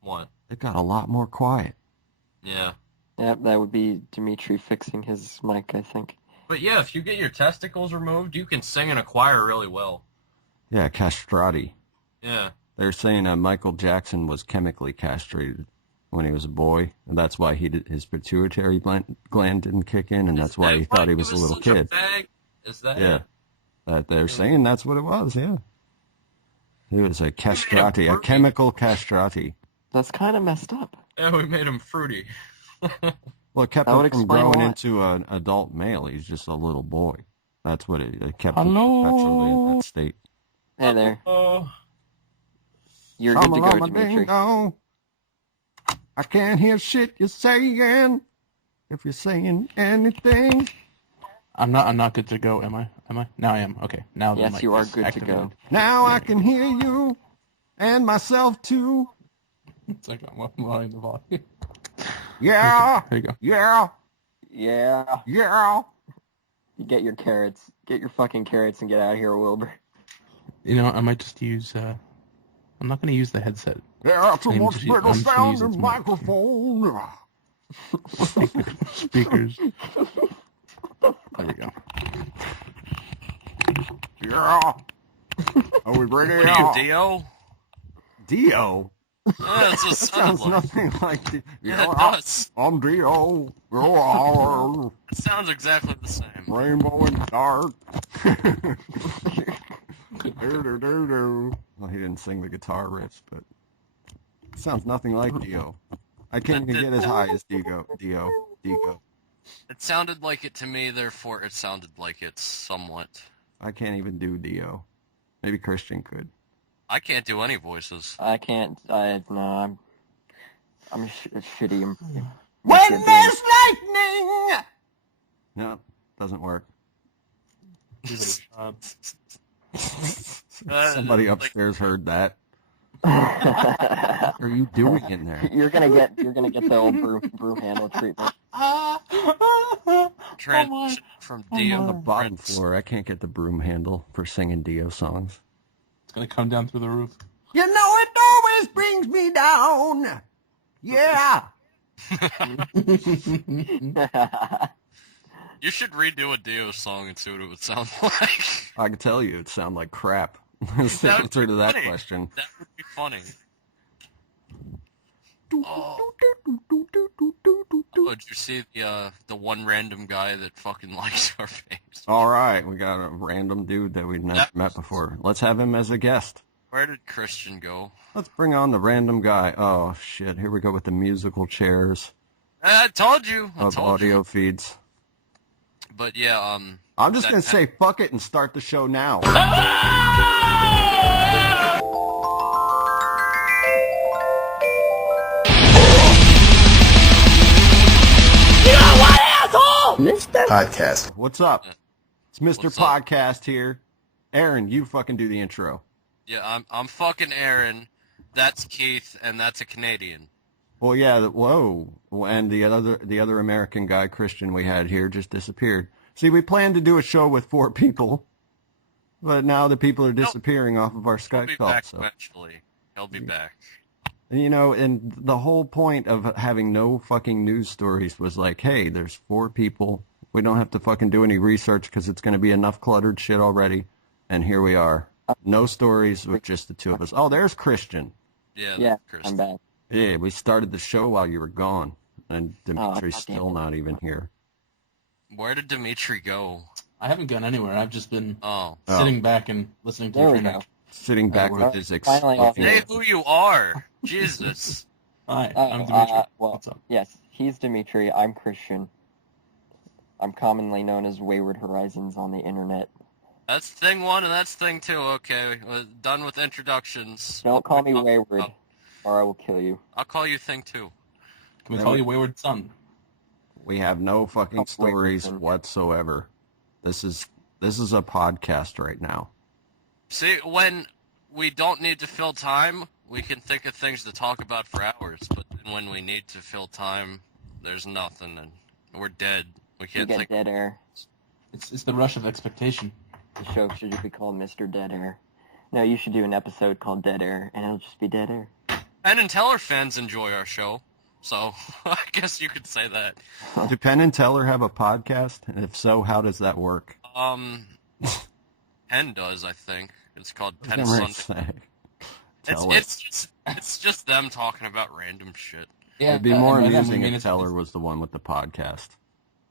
What? It got a lot more quiet. Yeah. Yep, that would be Dimitri fixing his mic, I think. But yeah, if you get your testicles removed, you can sing in a choir really well. Yeah, castrati. Yeah. They're saying Michael Jackson was chemically castrated when he was a boy, and that's why his pituitary gland didn't kick in, and that's why he thought he was a little kid. Is that yeah. They're saying that's what it was, yeah. He was a castrati, a chemical castrati. That's kind of messed up. Yeah, we made him fruity. Well, it kept him from growing into an adult male. He's just a little boy. That's what it kept him perpetually in that state. Hey there. You're good to go, Dimitri. I can't hear shit you're saying. If you're saying anything. I'm not good to go, am I? Now I am. Okay. Now the yes, mic you are is good activated. to go. Now I can hear you and myself too. It's like I'm lowering the volume. Yeah. There you go. Yeah. Yeah. Yeah. You get your carrots. Get your fucking carrots and get out of here, Wilbur. You know, I might just use. I'm not going to use the headset. Yeah, too much better sound than microphone. Speakers. There we go. Yeah. Are we ready? What are you, Dio? Dio? Yeah, that's what it sounds like. Nothing like Dio. Yeah, it does. I'm Dio. It sounds exactly the same. Rainbow and dark. Well, he didn't sing the guitar riffs, but it sounds nothing like Dio. I can't even get as high as Dio. It sounded like it to me, therefore it sounded like it somewhat. I can't even do Dio. Maybe Christian could. I can't do any voices. I can't. No, I'm shitty. When there's lightning! No, doesn't work. Somebody upstairs heard that. What are you doing in there? You're gonna get the old broom handle treatment. Transition from Dio on the bottom floor. I can't get the broom handle for singing Dio songs. It's gonna come down through the roof. You know it always brings me down. Yeah. You should redo a Dio song and see what it would sound like. I can tell you, it sounds like crap. That's the answer to that question. That would be funny. Oh, did you see the one random guy that fucking likes our face? All right, we got a random dude that we've never met before. Let's have him as a guest. Where did Christian go? Let's bring on the random guy. Oh, shit. Here we go with the musical chairs. I told you. Of audio feeds. But yeah, I'm just going to say fuck it and start the show now. Mr. Podcast. What's up? It's Mr. Podcast here. Aaron, you fucking do the intro. Yeah, I'm fucking Aaron. That's Keith, and that's a Canadian. Well, yeah. Whoa, and the other American guy, Christian, we had here just disappeared. See, we planned to do a show with 4 people, but now the people are disappearing off of our Skype call. He'll be back eventually. He'll be back. And, you know, and the whole point of having no fucking news stories was like, hey, there's 4 people. We don't have to fucking do any research because it's going to be enough cluttered shit already. And here we are. No stories with just the 2 of us. Oh, there's Christian. Yeah, Christian. I'm back. Yeah, we started the show while you were gone. And Dimitri's still not even here. Where did Dimitri go? I haven't gone anywhere. I've just been sitting back and listening to the Sitting back with his Say who you are. Jesus. Hi, I'm Dimitri. What's up? Yes, he's Dimitri. I'm Christian. I'm commonly known as Wayward Horizons on the internet. That's thing 1 and that's thing 2. Okay, we're done with introductions. Don't call me Wayward, or I will kill you. I'll call you thing 2. Can we call you Wayward Son? We have no fucking stories whatsoever. This is a podcast right now. See, when we don't need to fill time, we can think of things to talk about for hours. But then when we need to fill time, there's nothing, and we're dead. We can't think. Dead air. It's the rush of expectation. The show should be called Mr. Dead Air. No, you should do an episode called Dead Air, and it'll just be dead air. Penn and Teller fans enjoy our show, so I guess you could say that. Do Penn and Teller have a podcast? And if so, how does that work? Penn does, I think. It's called I Penn was gonna Sunday. say. It's just them talking about random shit. Yeah, It'd be more by them, amusing we mean if it's- Teller was the one with the podcast.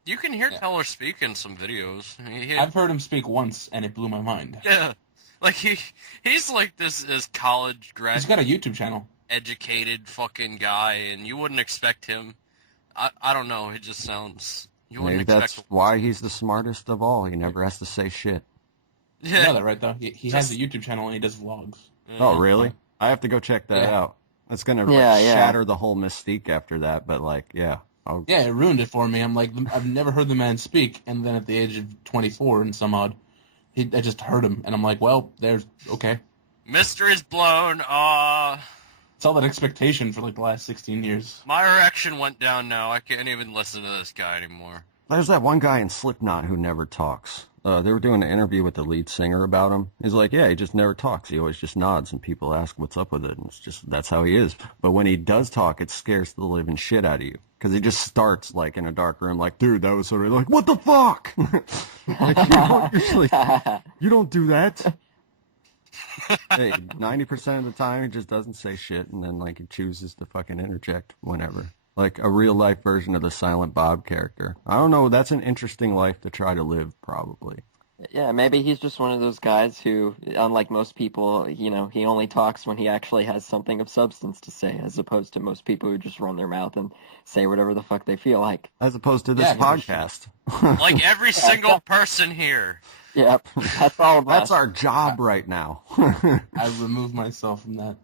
You can hear Yeah. Teller speak in some videos. I've heard him speak once, and it blew my mind. Yeah, like he's like this college grad. He's got a YouTube channel. Educated fucking guy, and you wouldn't expect him. I don't know. It just sounds. You wouldn't Maybe expect. that's why he's the smartest of all. He never has to say shit. You know Yeah. that, right, though? He has a YouTube channel, and he does vlogs. Oh, really? I have to go check that Yeah. out. It's gonna Yeah. shatter the whole mystique after that. But like, yeah. Yeah, it ruined it for me. I'm like, I've never heard the man speak, and then at the age of 24 and some odd, I just heard him, and I'm like, well, there's okay. Mystery's blown. It's all that expectation for like the last 16 years. My erection went down now. I can't even listen to this guy anymore. There's that one guy in Slipknot who never talks. They were doing an interview with the lead singer about him. He's like, yeah, he just never talks. He always just nods, and people ask what's up with it, and it's just that's how he is. But when he does talk, it scares the living shit out of you because he just starts like in a dark room, like, dude, that was sort of like, what the fuck? Like, you don't do that. Hey, 90% of the time he just doesn't say shit, and then like he chooses to fucking interject whenever. Like a real life version of the Silent Bob character. I don't know. That's an interesting life to try to live, probably. Yeah, maybe he's just one of those guys who, unlike most people, he only talks when he actually has something of substance to say, as opposed to most people who just run their mouth and say whatever the fuck they feel like. As opposed to this Yeah, podcast. Like every single person here. Yep, that's all of us. That's our job right now. I remove myself from that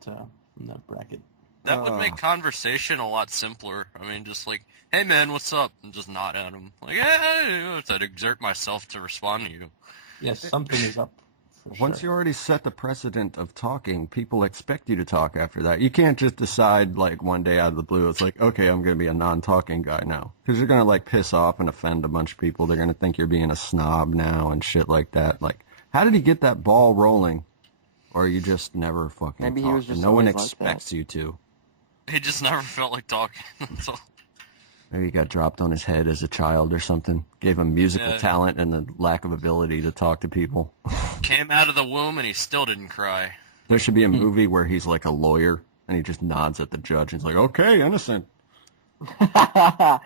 bracket. That would make conversation a lot simpler. I mean, just like, hey man, what's up? And just nod at him. Like, hey, I'd exert myself to respond to you. Yes, something is up. For Once sure. you already set the precedent of talking, people expect you to talk after that. You can't just decide, like, one day out of the blue, it's like, okay, I'm going to be a non-talking guy now. Because you're going to, like, piss off and offend a bunch of people. They're going to think you're being a snob now and shit like that. Like, how did he get that ball rolling? Or you just never fucking Maybe he talk, was just and no one always like expects you to. He just never felt like talking. That's all. Maybe he got dropped on his head as a child or something. Gave him musical Yeah. talent and the lack of ability to talk to people. Came out of the womb and he still didn't cry. There should be a movie where he's like a lawyer and he just nods at the judge and he's like, okay, innocent. That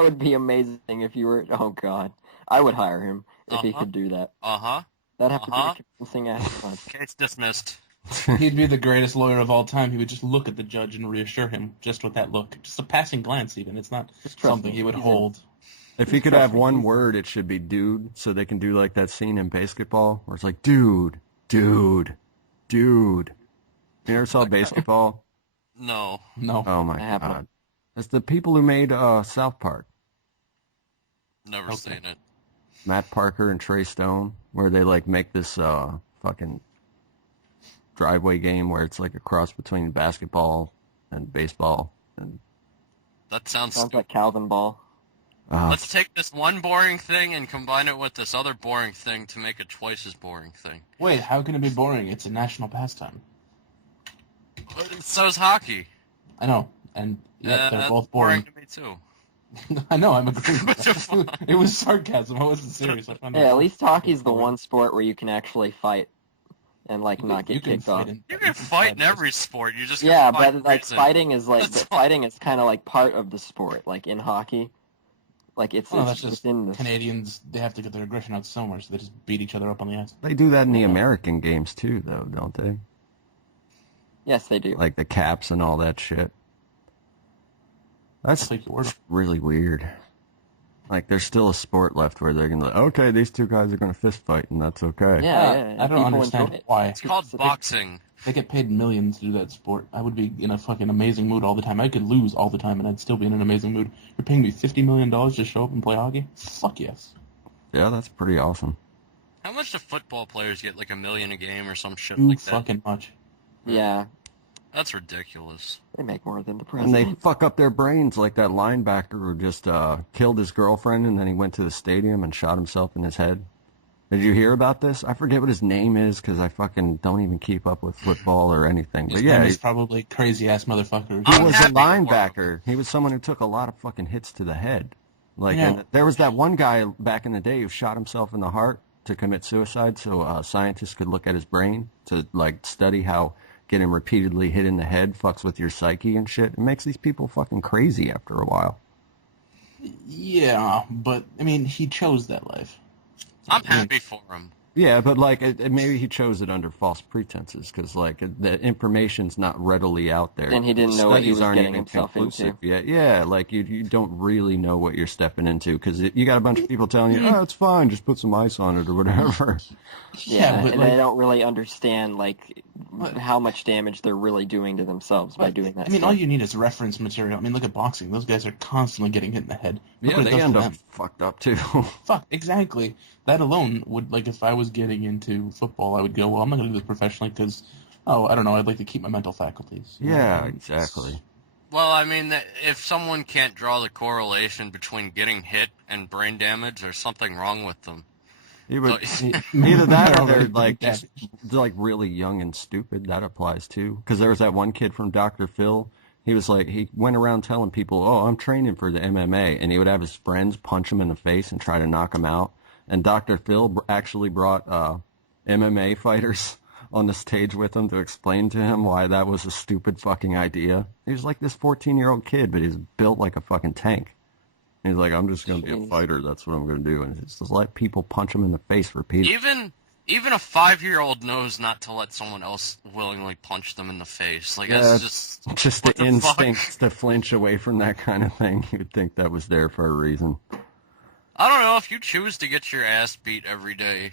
would be amazing if you were. Oh God, I would hire him if he could do that. Uh-huh. That'd have to Uh-huh. be a convincing ass. Case dismissed. He'd be the greatest lawyer of all time. He would just look at the judge and reassure him just with that look. Just a passing glance, even. It's not Just trust something me. he would He's hold. If he could have one word, it should be dude, so they can do like that scene in basketball where it's like, dude, dude, dude. You ever saw basketball? No. No. Oh my I haven't. God. It's the people who made South Park. Never Okay. seen it. Matt Parker and Trey Stone, where they like make this fucking driveway game where it's like a cross between basketball and baseball. And That sounds Sounds stupid. like Calvin Ball. Let's take this one boring thing and combine it with this other boring thing to make a twice as boring thing. Wait, how can it be boring? It's a national pastime. So's hockey. I know. And yeah, they're that's both boring. to me too. I know, I'm agreeing. What the fuck? It was sarcasm. I wasn't serious. I found Yeah, it- at least hockey's the one sport where you can actually fight and like You not can- get you can kicked off. fight You can fight in every sport. You just Yeah, gotta find but like reason. fighting is like That's fighting is kind of like part of the sport. Like in hockey, like it's Oh, that's it's just within the. Canadians. They have to get their aggression out somewhere, so they just beat each other up on the ice. they do that in the American games too, though, don't they? Yes, they do. Like the caps and all that shit. That's Take your word. really weird. Like, there's still a sport left where they're gonna like, okay, these two guys are gonna fist fight, and that's okay. Yeah, I don't people understand enjoy it. why. It's called boxing. They get paid millions to do that sport. I would be in a fucking amazing mood all the time. I could lose all the time, and I'd still be in an amazing mood. You're paying me $50 million to show up and play hockey? Fuck yes. Yeah, that's pretty awesome. How much do football players get? Like $1 million a game or some shit Too like that? fucking much. Yeah, That's ridiculous. they make more than the And they president. fuck up their brains, like that linebacker who just killed his girlfriend, and then he went to the stadium and shot himself in his head. Did you hear about this? I forget what his name is because I fucking don't even keep up with football or anything. His name is probably crazy-ass motherfucker. He was a linebacker. He was someone who took a lot of fucking hits to the head. And there was that one guy back in the day who shot himself in the heart to commit suicide so scientists could look at his brain to, like, study how getting repeatedly hit in the head fucks with your psyche and shit. It makes these people fucking crazy after a while. Yeah, but, I mean, he chose that life. I'm happy for him. Yeah, but, like, maybe he chose it under false pretenses because, like, the information's not readily out there. And he didn't know what he was getting himself into. Yeah, like, you don't really know what you're stepping into because you got a bunch of people telling you, oh, it's fine, just put some ice on it or whatever. Yeah, but they don't really understand, like, how much damage they're really doing to themselves by doing that. I mean, all you need is reference material. I mean, look at boxing. Those guys are constantly getting hit in the head. Yeah, they end up fucked up, too. Fuck, exactly. That alone would, like, if I was getting into football, I would go, well, I'm not going to do this professionally because, I don't know, I'd like to keep my mental faculties. Yeah, exactly. Well, I mean, if someone can't draw the correlation between getting hit and brain damage, there's something wrong with them. Either that or they're, like, just like really young and stupid. That applies, too. Because there was that one kid from Dr. Phil. He was like, he went around telling people, oh, I'm training for the MMA. And he would have his friends punch him in the face and try to knock him out. And Dr. Phil actually brought MMA fighters on the stage with him to explain to him why that was a stupid fucking idea. He was like this 14-year-old kid, but he's built like a fucking tank. He's like, I'm just going to be a fighter. That's what I'm going to do. And it's just let people punch him in the face repeatedly. Even a 5-year-old knows not to let someone else willingly punch them in the face. Like, that's just the instinct to flinch away from that kind of thing. You'd think that was there for a reason. I don't know, if you choose to get your ass beat every day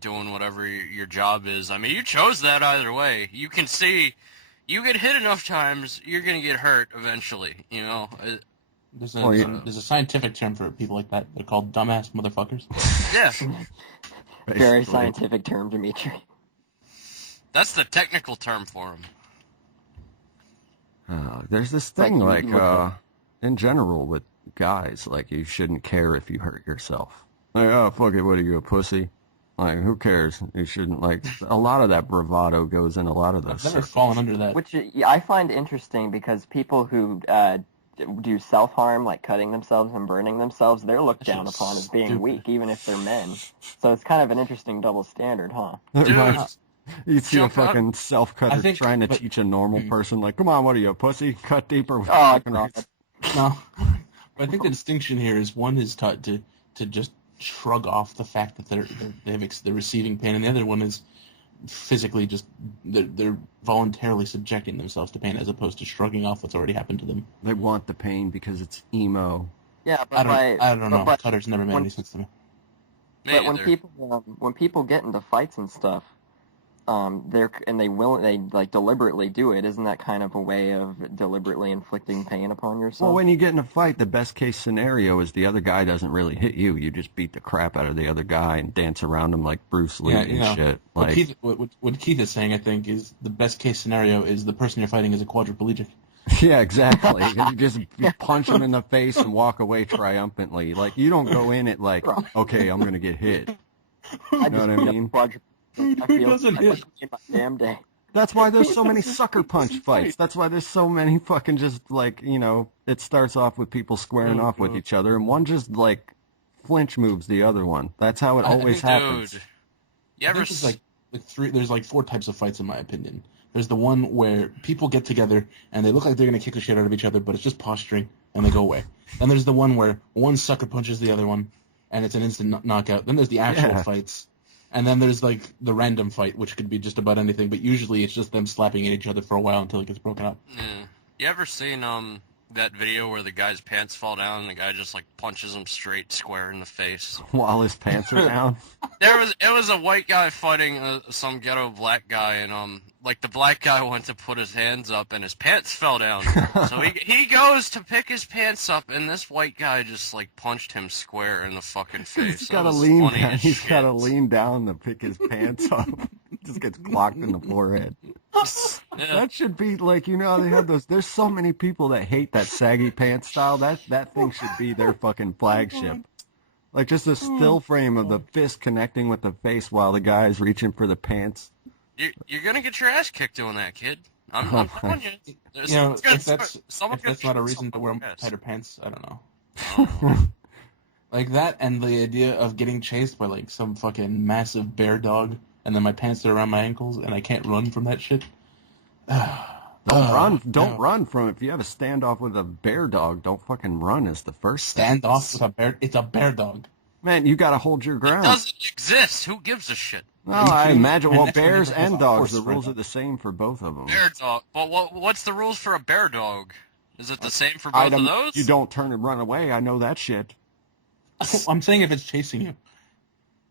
doing whatever your job is, I mean, you chose that either way. You can see, you get hit enough times, you're going to get hurt eventually, you know? There's a scientific term for people like that. They're called dumbass motherfuckers. Yeah. Very scientific term, Dimitri. That's the technical term for them. There's this thing, like in general with guys, like, you shouldn't care if you hurt yourself. Like, oh, fuck it, what are you, a pussy? Like, who cares? You shouldn't, like, a lot of that bravado goes in a lot of those. I've never fallen under that. Which I find interesting because people who do self-harm, like cutting themselves and burning themselves, they're looked down upon as being weak, even if they're men. So it's kind of an interesting double standard, huh? Dude, you see a fucking self-cutter trying to teach a normal person, like, come on, what are you, a pussy? Cut deeper. Oh, God. No. But I think the distinction here is one is taught to just shrug off the fact that they're receiving pain, and the other one is physically just they're voluntarily subjecting themselves to pain as opposed to shrugging off what's already happened to them. They want the pain because it's emo. Yeah, but I don't know. Cutter's never made any sense to me. But when people get into fights and stuff, they like deliberately do it. Isn't that kind of a way of deliberately inflicting pain upon yourself? Well, when you get in a fight, the best case scenario is the other guy doesn't really hit you. You just beat the crap out of the other guy and dance around him like Bruce Lee and shit. Like, what Keith is saying, I think, is the best case scenario is the person you're fighting is a quadriplegic. Yeah, exactly. You just punch him in the face and walk away triumphantly. Like, you don't go in it like, okay, I'm going to get hit. You know what I mean? Who doesn't hit? My damn day. That's why there's so many sucker punch fights. That's why there's so many fucking just, like, you know, it starts off with people squaring off with each other, and one just, like, flinch moves the other one. That's how it always happens. Dude, you ever there's like 4 types of fights in my opinion. There's the one where people get together and they look like they're going to kick the shit out of each other, but it's just posturing, and they go away. Then there's the one where one sucker punches the other one, and it's an instant knockout. Then there's the actual fights. And then there's, like, the random fight, which could be just about anything, but usually it's just them slapping at each other for a while until it gets broken up. Yeah. You ever seen that video where the guy's pants fall down and the guy just, like, punches him straight square in the face? While his pants are down? It was a white guy fighting some ghetto black guy, and, like, the black guy went to put his hands up and his pants fell down. So he goes to pick his pants up, and this white guy just, like, punched him square in the fucking face. He's got to lean down. He's got to lean down to pick his pants up. Just gets clocked in the forehead. Yeah. That should be, like, you know how they have those. There's so many people that hate that saggy pants style. That thing should be their fucking flagship. Like just a still frame of the fist connecting with the face while the guy's reaching for the pants. You're gonna get your ass kicked doing that, kid. I'm telling you. You know, if that's not a reason to wear tighter pants, I don't know. Like that, and the idea of getting chased by like some fucking massive bear dog, and then my pants are around my ankles, and I can't run from that shit. Don't run from it. If you have a standoff with a bear dog, don't fucking run as the first step. Standoff with a bear? It's a bear dog. Man, you gotta hold your ground. It doesn't exist. Who gives a shit? No, I imagine. Well, bears and dogs, the rules are the same for both of them. Bear dog. But what's the rules for a bear dog? Is it the same for both of those? You don't turn and run away. I know that shit. I'm saying if it's chasing you.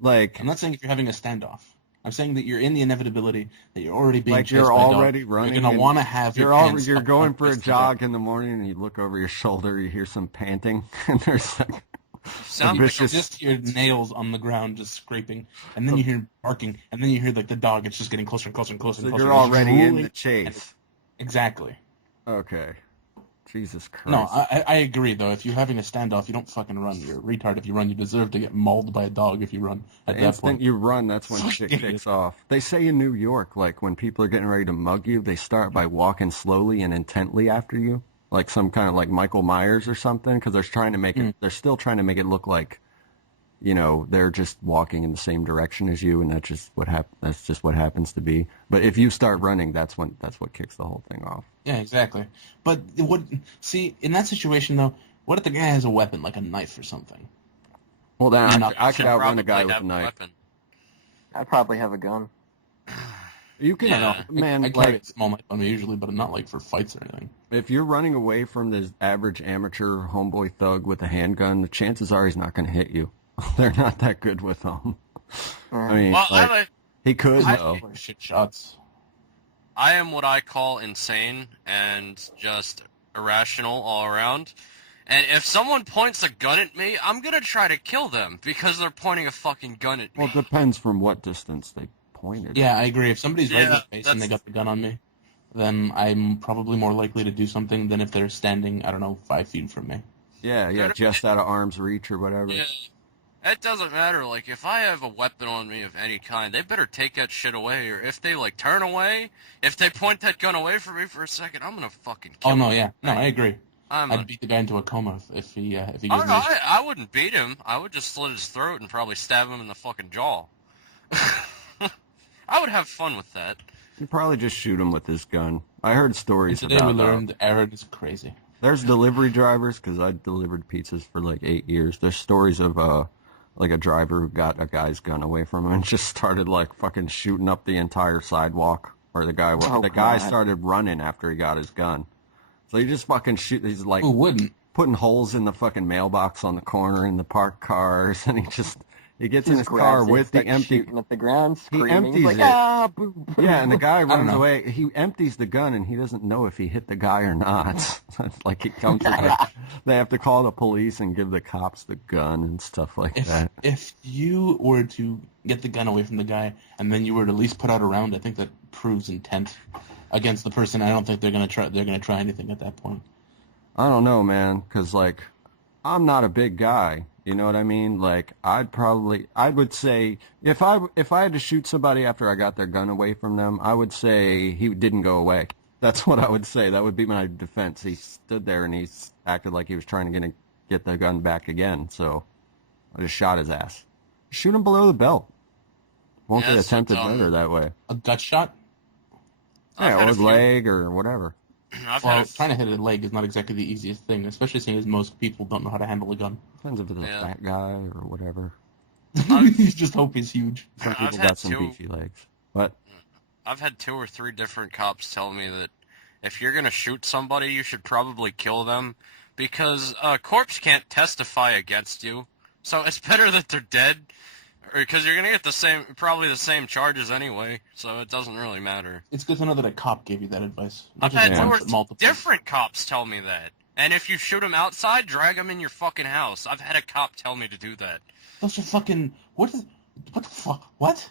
Like, I'm not saying if you're having a standoff. I'm saying that you're in the inevitability that you're already being chased you're by a dog. already running. You're gonna want to have your pants You're up going for a the jog in the morning, and you look over your shoulder, you hear some panting, and there's like Sounds vicious. like just hear nails on the ground just scraping, and then you hear barking, and then you hear like the dog. It's just getting closer and closer and closer. So and closer. you're already in the chase. Exactly. Okay. Jesus Christ. No, I agree though. If you're having a standoff, you don't fucking run. You're a retard. If you run, you deserve to get mauled by a dog. If you run, at The that instant point, you run, that's when shit kicks off. They say in New York, like when people are getting ready to mug you, they start by walking slowly and intently after you, like some kind of like Michael Myers or something, because they're trying to make it. They're still trying to make it look like, you know, they're just walking in the same direction as you, and that's just what happens to be. But if you start running, that's what kicks the whole thing off. yeah, exactly. But see in that situation though? What if the guy has a weapon, like a knife or something? Well, then You're I could outrun a guy probably with a have knife. weapon. I probably have a gun. You can, Yeah. man, I carry like a small knife on me usually, but not like for fights or anything. if you're running away from this average amateur homeboy thug with a handgun, the chances are he's not going to hit you. They're not that good with them. I mean, Well, like, he could though. Shit shots. I am what I call insane and just irrational all around. And if someone points a gun at me, I'm gonna try to kill them because they're pointing a fucking gun at me. Well, it depends from what distance they pointed. Yeah, I agree. If somebody's right in Yeah, the face and they got the gun on me, then I'm probably more likely to do something than if they're standing, I don't know, 5 feet from me. Yeah, just out of arm's reach or whatever. Yeah. It doesn't matter. Like, if I have a weapon on me of any kind, they better take that shit away. Or if they, like, turn away, if they point that gun away from me for a second, I'm gonna fucking kill Oh, no, him. yeah. No, I agree. I'd I'd beat the guy into a coma if he gave me... I wouldn't beat him. I would just slit his throat and probably stab him in the fucking jaw. I would have fun with that. You'd probably just shoot him with his gun. I heard stories And today about we learned Aaron is crazy. There's delivery drivers, because I delivered pizzas for like 8 years. There's stories of like a driver who got a guy's gun away from him and just started like fucking shooting up the entire sidewalk where the guy was. Oh, the guy God. started running after he got his gun. So he just fucking shoot. He's like Who wouldn't? putting holes in the fucking mailbox on the corner in the parked cars, and he gets in his car with the empty. Shooting at the ground, He screaming. empties He's like, it. ah, boom, boom. Yeah, and the guy runs know. away. He empties the gun, and he doesn't know if he hit the guy or not. Like he comes, to they have to call the police and give the cops the gun and stuff like that. If you were to get the gun away from the guy and then you were to at least put out a round, I think that proves intent against the person. I don't think they're gonna try anything at that point. I don't know, man, because like I'm not a big guy. You know what I mean? Like I would say if I had to shoot somebody after I got their gun away from them, I would say he didn't go away. That's what I would say. That would be my defense. He stood there and he acted like he was trying to get the gun back again. So I just shot his ass. Shoot him below the belt. Won't Yeah, get that's attempted dumb. murder that way. A gut shot? I've Yeah, had or a few- leg or whatever. I've Well, had trying to hit a leg is not exactly the easiest thing, especially seeing as most people don't know how to handle a gun. Depends if it's a Yeah. fat guy or whatever. You just hope he's huge. Some I've people had got some two. beefy legs. But I've had 2 or 3 different cops tell me that if you're gonna shoot somebody, you should probably kill them because a corpse can't testify against you. So it's better that they're dead, because you're gonna get probably the same charges anyway. So it doesn't really matter. It's good to know that a cop gave you that advice. Not I've just had 2 once, or but multiple. different cops tell me that. And if you shoot them outside, drag them in your fucking house. I've had a cop tell me to do that. Those are fucking... What the fuck? What?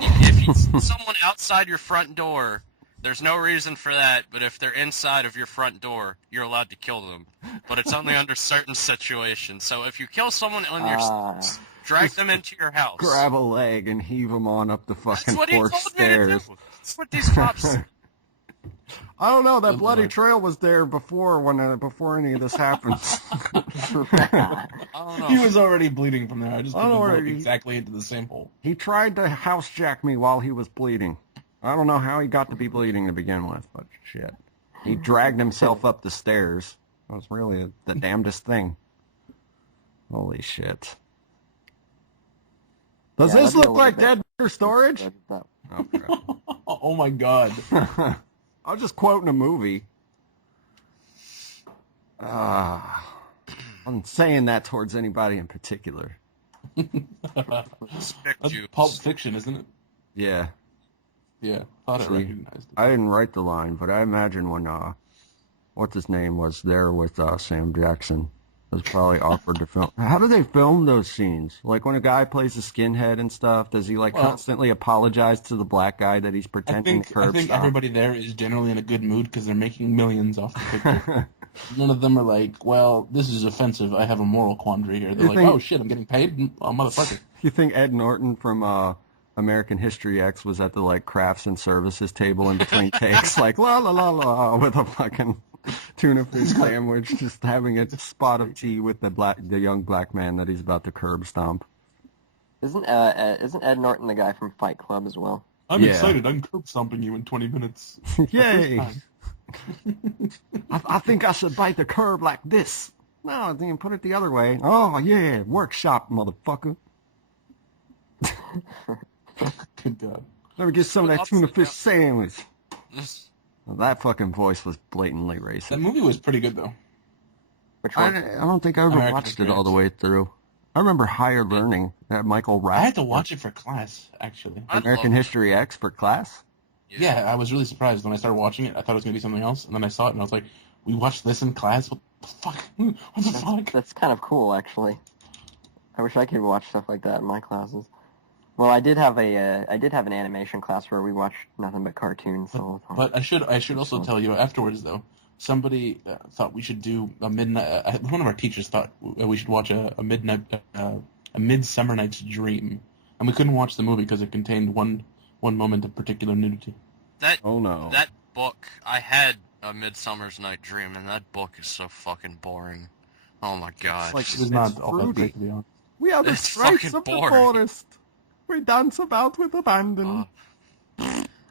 If you see someone outside your front door There's no reason for that, but if they're inside of your front door, you're allowed to kill them. But it's only under certain situations. So if you kill someone on your drag them into your house. Grab a leg and heave them on up the fucking That's what he porch told stairs. me to do. That's what these cops do. I don't know. That bloody trail was there before any of this happened. I don't know. He was already bleeding from there. I just put the bullet exactly into the same hole. He tried to housejack me while he was bleeding. I don't know how he got to be bleeding to begin with, but shit. He dragged himself up the stairs. It was really the damnedest thing. Holy shit. Does this look like dead storage? Oh, crap. Oh my god. I was just quoting a movie. I'm saying that towards anybody in particular. That's Pulp Fiction, isn't it? Yeah. Yeah, thought I recognized it. I didn't write the line, but I imagine when, what's his name was there with Sam Jackson. It was probably awkward to film. How do they film those scenes? Like when a guy plays a skinhead and stuff, does he constantly apologize to the black guy that he's pretending to curb I think everybody there is generally in a good mood because they're making millions off the picture. None of them are like, well, this is offensive. I have a moral quandary here. They're oh shit, I'm getting paid? Oh, motherfucker. You think Ed Norton from American History X was at the crafts and services table in between takes, like la la la la, with a fucking tuna fish sandwich, just having a spot of tea with the young black man that he's about to curb stomp. Isn't Ed Norton the guy from Fight Club as well? I'm excited. I'm curb stomping you in 20 minutes. Yay! I think I should bite the curb like this. No, then put it the other way. Oh yeah, workshop, motherfucker. Good God. Let me get some of that tuna fish sandwich. Well, that fucking voice was blatantly racist. That movie was pretty good, though. Which one? I don't think I ever watched it all the way through. I remember Higher Learning, that Michael Rapp. I had to watch it for class, actually. American History X for class? Yeah, I was really surprised when I started watching it. I thought it was going to be something else, and then I saw it, and I was like, we watched this in class? What the fuck? What the fuck? That's kind of cool, actually. I wish I could watch stuff like that in my classes. Well, I did have an animation class where we watched nothing but cartoons the whole time. But I should also tell you afterwards though. Somebody thought we should do a midnight. One of our teachers thought we should watch a Midsummer Night's Dream, and we couldn't watch the movie because it contained one moment of particular nudity. That book, I had A Midsummer's Night Dream, and that book is so fucking boring. Oh my god! It was not all that great, to be honest. We are the sprites of the forest. We dance about with abandon.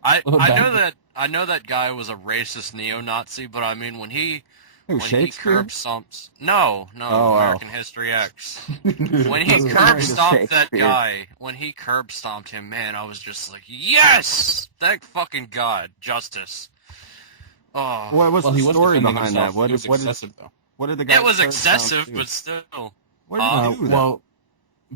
I know that guy was a racist neo-Nazi, but I mean when he curb stomps American History X. When he curb stomped that guy, when he curb stomped him, man, I was just like, yes, thank fucking God, justice. Oh, what was the story behind that? It was excessive, though. What did the guy? It was excessive, but still. What did he do? Well.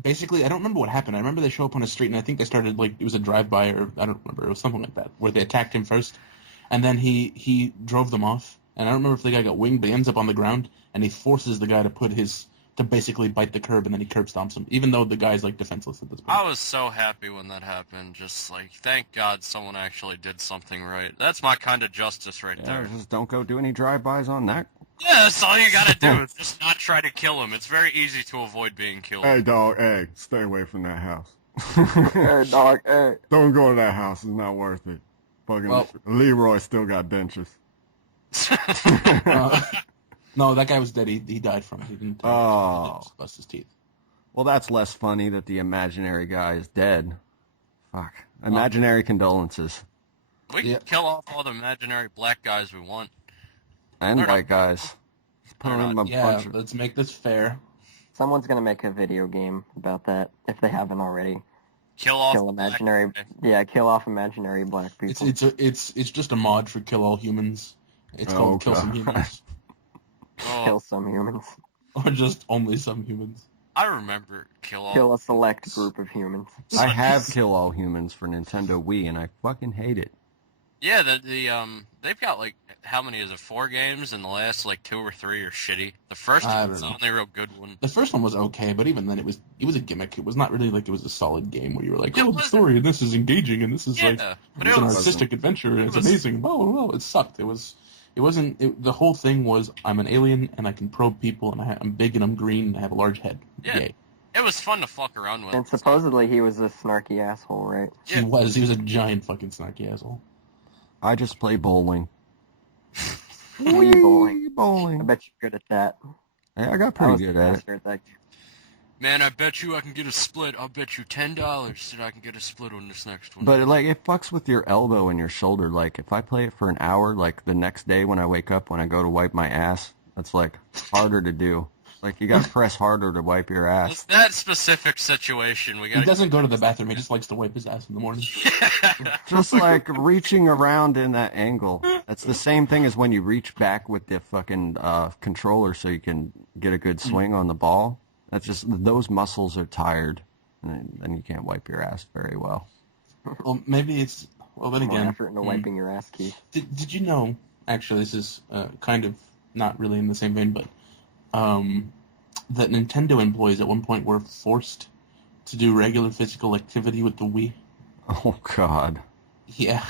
Basically, I don't remember what happened. I remember they show up on a street, and I think they started, it was a drive-by, or I don't remember. It was something like that, where they attacked him first. And then he drove them off. And I don't remember if the guy got winged, but he ends up on the ground, and he forces the guy to basically bite the curb, and then he curb stomps him, even though the guy's, defenseless at this point. I was so happy when that happened. Just, thank God someone actually did something right. That's my kind of justice right there. Just don't go do any drive-bys on that. Yeah, that's all you gotta do is just not try to kill him. It's very easy to avoid being killed. Hey, dog, hey, stay away from that house. Hey, dog, hey. Don't go to that house. It's not worth it. Fucking Leroy still got dentures. No, that guy was dead. He died from it. He didn't bust his teeth. Well, that's less funny that the imaginary guy is dead. Fuck. Imaginary condolences. We can kill off all the imaginary black guys we want. And white guys. Just put them in a bunch of... Let's make this fair. Someone's gonna make a video game about that if they haven't already. Kill off imaginary. Kill off imaginary black people. It's just a mod for Kill All Humans. It's called Kill Some Humans. Kill some humans. Or just only some humans. I remember Kill a select group of humans. I have Kill All Humans for Nintendo Wii, and I fucking hate it. Yeah, they've got like how many is it? 4 games, and the last like 2 or 3 are shitty. The first one was the only real good one. The first one was okay, but even then it was a gimmick. It was not really like it was a solid game where you were like, It oh, the wasn't- story and this is engaging and this is Yeah, like but it's it an was- artistic adventure and it's was- amazing. Blah, blah, blah. It sucked. It wasn't. The whole thing was I'm an alien and I can probe people and I'm big and I'm green and I have a large head. Yeah. Yay. It was fun to fuck around with. And supposedly he was a snarky asshole, right? Yeah. He was a giant fucking snarky asshole. I just play bowling. Wii bowling. I Bowling. bet you're good at that. Yeah, I got I pretty was good a at it. master at that. Man, I bet you I can get a split. I'll bet you $10 that I can get a split on this next one. But like it fucks with your elbow and your shoulder. Like if I play it for an hour, like the next day when I wake up, when I go to wipe my ass, that's like harder to do. Like you gotta press harder to wipe your ass. That specific situation, we got. He doesn't go to the bathroom. He just likes to wipe his ass in the morning. Just like reaching around in that angle. That's the same thing as when you reach back with the fucking controller so you can get a good swing on the ball. That's just those muscles are tired, and then you can't wipe your ass very well. Well, maybe it's. Well, then More again. effort into wiping your ass, Keith. Did you know? Actually, this is kind of not really in the same vein, but that Nintendo employees at one point were forced to do regular physical activity with the Wii. Oh God. Yeah.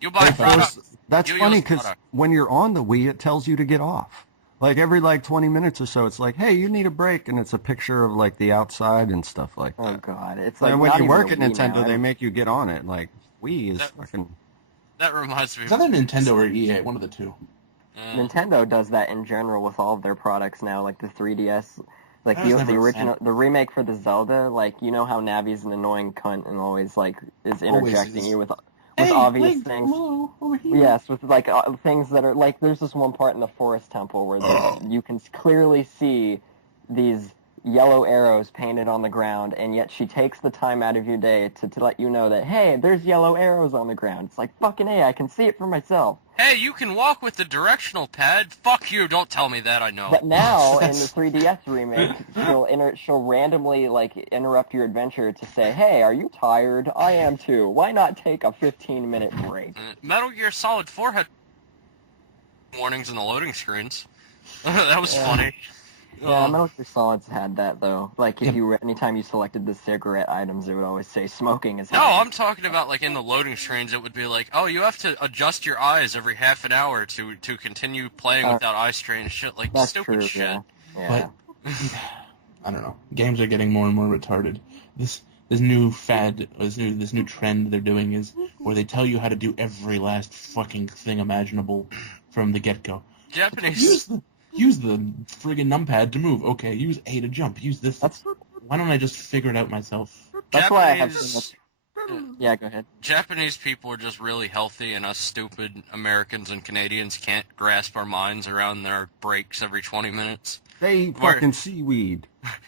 You buy product. That's You funny use because product. when you're on the Wii, it tells you to get off. Like every like 20 minutes or so, it's like, hey, you need a break, and it's a picture of like the outside and stuff like Oh that. God, it's like And when not you even work a at Wii Nintendo, now. I they don't- make you get on it. Like Wii is That- fucking. That reminds me. It's either Nintendo or EA, one of the two. Nintendo does that in general with all of their products now, like the 3DS, like I was the never a original, fan. the remake for the Zelda. Like you know how Navi's an annoying cunt and always like is interjecting is. you with Hey, obvious Link, things. hello, over here. Yes, with like things that are like there's this one part in the forest temple where you can clearly see these yellow arrows painted on the ground, and yet she takes the time out of your day to let you know that hey, there's yellow arrows on the ground. It's like fucking hey, I can see it for myself. Hey, you can walk with the directional pad. Fuck you! Don't tell me that. I know. But now in the 3DS remake, she'll randomly like interrupt your adventure to say, "Hey, are you tired? I am too. Why not take a 15-minute break?" Metal Gear Solid 4 had warnings in the loading screens. That was funny. Yeah, Metal Gear Solid's had that though. Like if you anytime you selected the cigarette items, it would always say smoking is. No, I'm talking about like in the loading screens. It would be like, oh, you have to adjust your eyes every half an hour to continue playing without eye strain. Shit, like That's stupid true. shit. Yeah. I don't know. Games are getting more and more retarded. This new fad, this new trend they're doing is where they tell you how to do every last fucking thing imaginable from the get-go. Japanese. Use the friggin' numpad to move. Okay, use A to jump. Use this. Why don't I just figure it out myself? That's why I have Japanese- so much. Yeah, go ahead. Japanese people are just really healthy, and us stupid Americans and Canadians can't grasp our minds around their breaks every 20 minutes. They eat We're- fucking seaweed.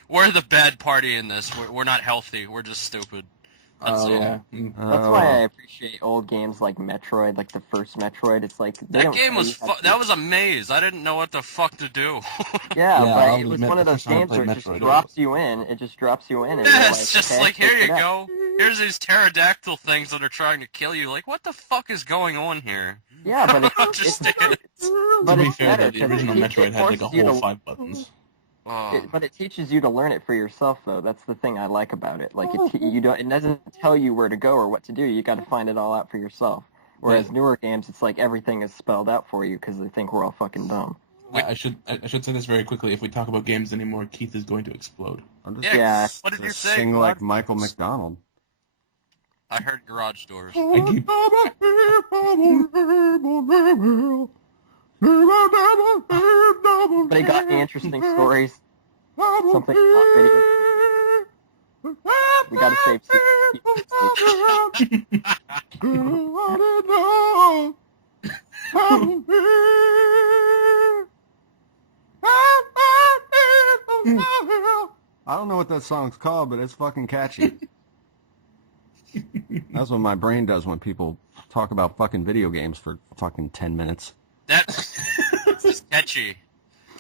We're the bad party in this. We're not healthy. We're just stupid. That's all. Yeah. That's why I appreciate old games like Metroid, like the first Metroid. It's like they That don't game was really have to- that was a maze. I didn't know what the fuck to do. Yeah, Yeah, but I'll it was admit one the of those first time I games where played it just Metroid, drops you in. It just drops you in, and Yeah, you're it's just okay, like, here pick you it up. go. Here's these pterodactyl things that are trying to kill you. Like, what the fuck is going on here? Yeah, but it's Understand. but To be it's fair, better the 'cause original it Metroid had like a forces you whole to- 5 buttons. Oh. But it teaches you to learn it for yourself, though. That's the thing I like about it. Like it doesn't tell you where to go or what to do. You got to find it all out for yourself. Whereas newer games, it's like everything is spelled out for you because they think we're all fucking dumb. I should say this very quickly. If we talk about games anymore, Keith is going to explode. I'm just Yeah. What did you just say? sing Clark? like Michael McDonald. I heard garage doors. I keep- But it got any interesting stories. Something not video. We gotta save. I don't know what that song's called, but it's fucking catchy. That's what my brain does when people talk about fucking video games for fucking 10 minutes. That's just catchy.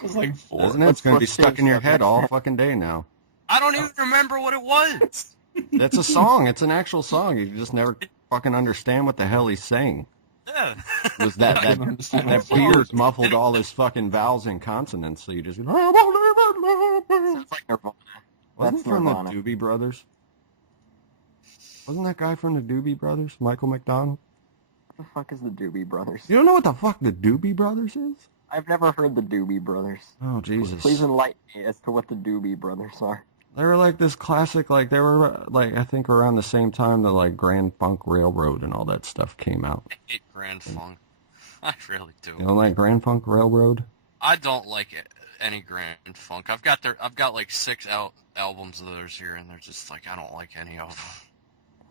It's like 4. Isn't it? It's going to be Let's stuck in your save head stuff. all fucking day now. I don't even remember what it was. It's a song. It's an actual song. You just never fucking understand what the hell he's saying. Yeah. It was that That beard muffled all his fucking vowels and consonants, so you just... Sounds like Nirvana. Wasn't That's he from Nirvana. the Doobie Brothers? Wasn't that guy from the Doobie Brothers, Michael McDonald? What the fuck is the Doobie Brothers? You don't know what the fuck the Doobie Brothers is? I've never heard the Doobie Brothers. Oh, Jesus. Please enlighten me as to what the Doobie Brothers are. They were like this classic, like they were like, I think around the same time the like Grand Funk Railroad and all that stuff came out. I hate Grand Funk. I really do. You don't like Grand Funk Railroad? I don't like any Grand Funk. I've got like 6 albums of theirs here, and they're just like, I don't like any of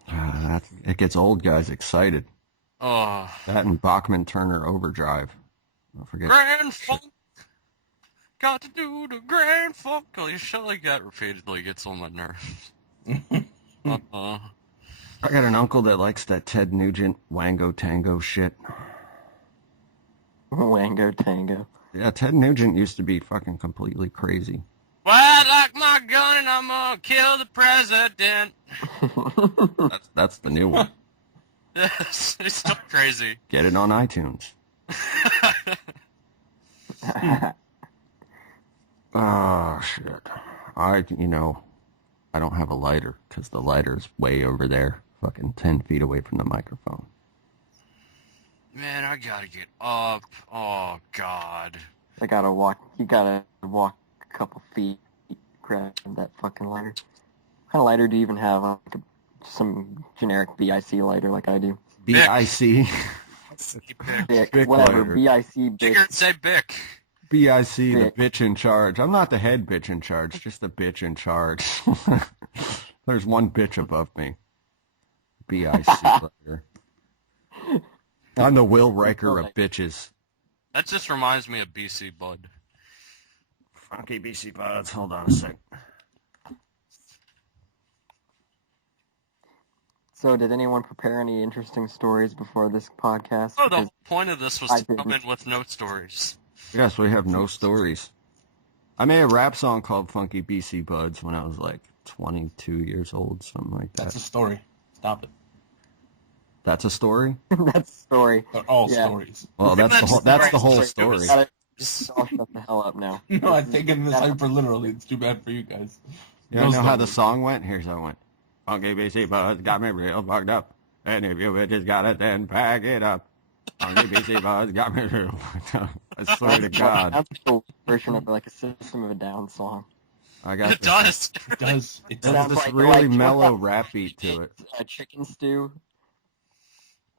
them. It gets old guys excited. Oh. That and Bachman Turner Overdrive. Don't forget. Grand Funk! Got to do the Grand Funk! Oh, you shit like that repeatedly gets on my nerves. I got an uncle that likes that Ted Nugent Wango Tango shit. Wango Tango. Yeah, Ted Nugent used to be fucking completely crazy. Well, I like my gun and I'm gonna kill the president. That's the new one. Yes, it's still crazy. Get it on iTunes. Oh, shit. I don't have a lighter, because the lighter's way over there, fucking 10 feet away from the microphone. Man, I gotta get up. Oh, God. You gotta walk a couple feet, grab that fucking lighter. What kind of lighter do you even have? Like some generic BIC lighter like I do. BIC? Bic, Bic whatever, lighter. BIC, Bic. Say Bic. BIC, the Bic. bitch in charge. I'm not the head bitch in charge, just the bitch in charge. There's one bitch above me. BIC lighter. I'm the Will Riker of bitches. That just reminds me of BC Bud. Funky BC Buds. Hold on a sec. So, did anyone prepare any interesting stories before this podcast? Oh, the Because point of this was I to come didn't. in with no stories. Yes, we have no stories. I made a rap song called Funky BC Buds when I was like 22 years old, something like that. That's a story. Stop it. That's a story? That's a story. They're all Yeah. stories. Well, that's the whole story. Gotta all shut the hell up now. No, I'm taking this hyper literally. It's too bad for you guys. You No know how the stories. song went? Here's how it went. Funky BC Buds got me real fucked up. And if you bitches got it, then pack it up. Funky BC Buds got me real fucked up. I swear to God. That's a version of like a System of a Down song. I got It this, does. It does. It There's does. Sounds this like- really like- mellow rap beat to it. A chicken stew.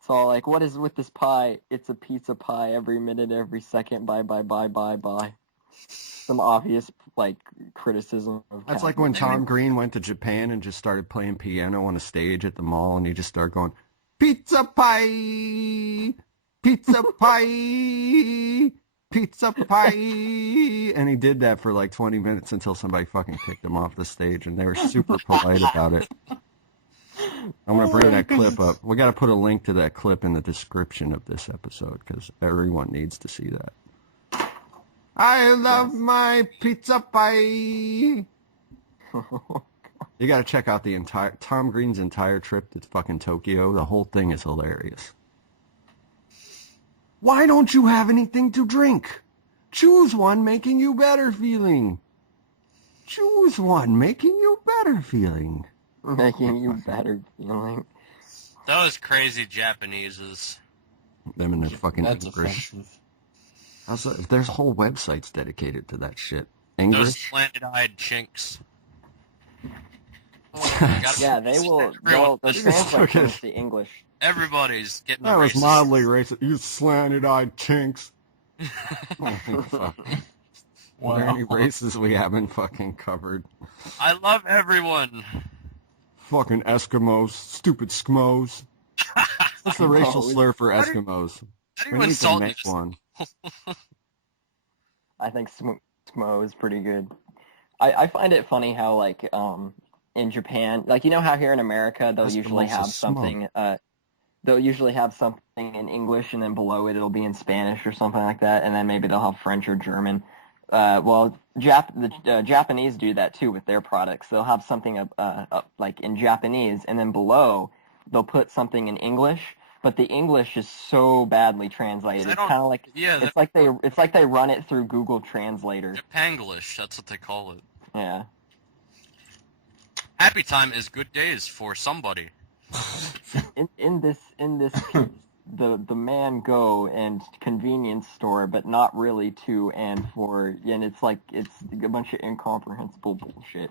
It's all like, what is with this pie? It's a pizza pie every minute, every second. Bye, bye, bye, bye, bye. Some obvious, like, criticism of That's like when Tom Green went to Japan and just started playing piano on a stage at the mall, and he just started going, pizza pie, pizza pie, pizza pie, and he did that for like 20 minutes until somebody fucking kicked him off the stage, and they were super polite about it. I'm going to bring that clip up. We got to put a link to that clip in the description of this episode, because everyone needs to see that. I love my pizza pie. You got to check out the entire Tom Green's entire trip to fucking Tokyo. The whole thing is hilarious. Why don't you have anything to drink? Choose one making you better feeling. Choose one making you better feeling. Making you better feeling. That was crazy Japanese's. Them and their fucking That's English. offensive. Also, there's whole websites dedicated to that shit. Those English? slanted-eyed chinks. Oh, my God. Yeah, they will. Everyone- They'll translate things to English. Everybody's getting That was racist. mildly racist. You slanted-eyed chinks. Fuck. Are there any races we haven't fucking covered? I love everyone. Fucking Eskimos. Stupid skmos. What's the racial slur for Eskimos? How do We you need to insult make this? one. I think Smo is pretty good. I find it funny how, like, in Japan, like, you know how here in America they'll usually Eskimos have is small. something, they'll usually have something in English, and then below it it'll be in Spanish or something like that, and then maybe they'll have French or German. Well, the Japanese do that too with their products. They'll have something up like in Japanese, and then below they'll put something in English, but the English is so badly translated. It's kind of like it's like they run it through Google Translator. Japanglish, that's what they call it. Yeah. Happy time is good days for somebody. in this piece, the man go and convenience store, but not really to and for, and it's a bunch of incomprehensible bullshit.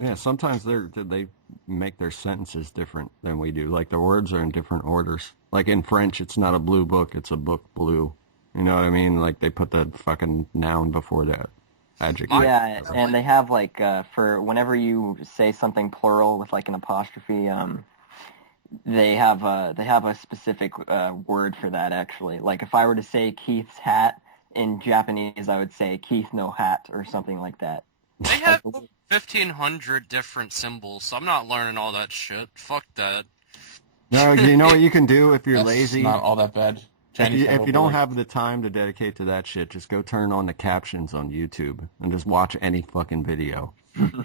Yeah, sometimes they make their sentences different than we do. Like the words are in different orders. Like in French, it's not a blue book, it's a book blue. You know what I mean? Like they put the fucking noun before that adjective. Yeah, and they have like for whenever you say something plural with like an apostrophe, they have a specific word for that actually. Like if I were to say Keith's hat in Japanese, I would say Keith no hat or something like that. They have 1,500 different symbols, so I'm not learning all that shit. Fuck that. No, you know what you can do if you're lazy? Not all that bad. If you don't have the time to dedicate to that shit, just go turn on the captions on YouTube and just watch any fucking video.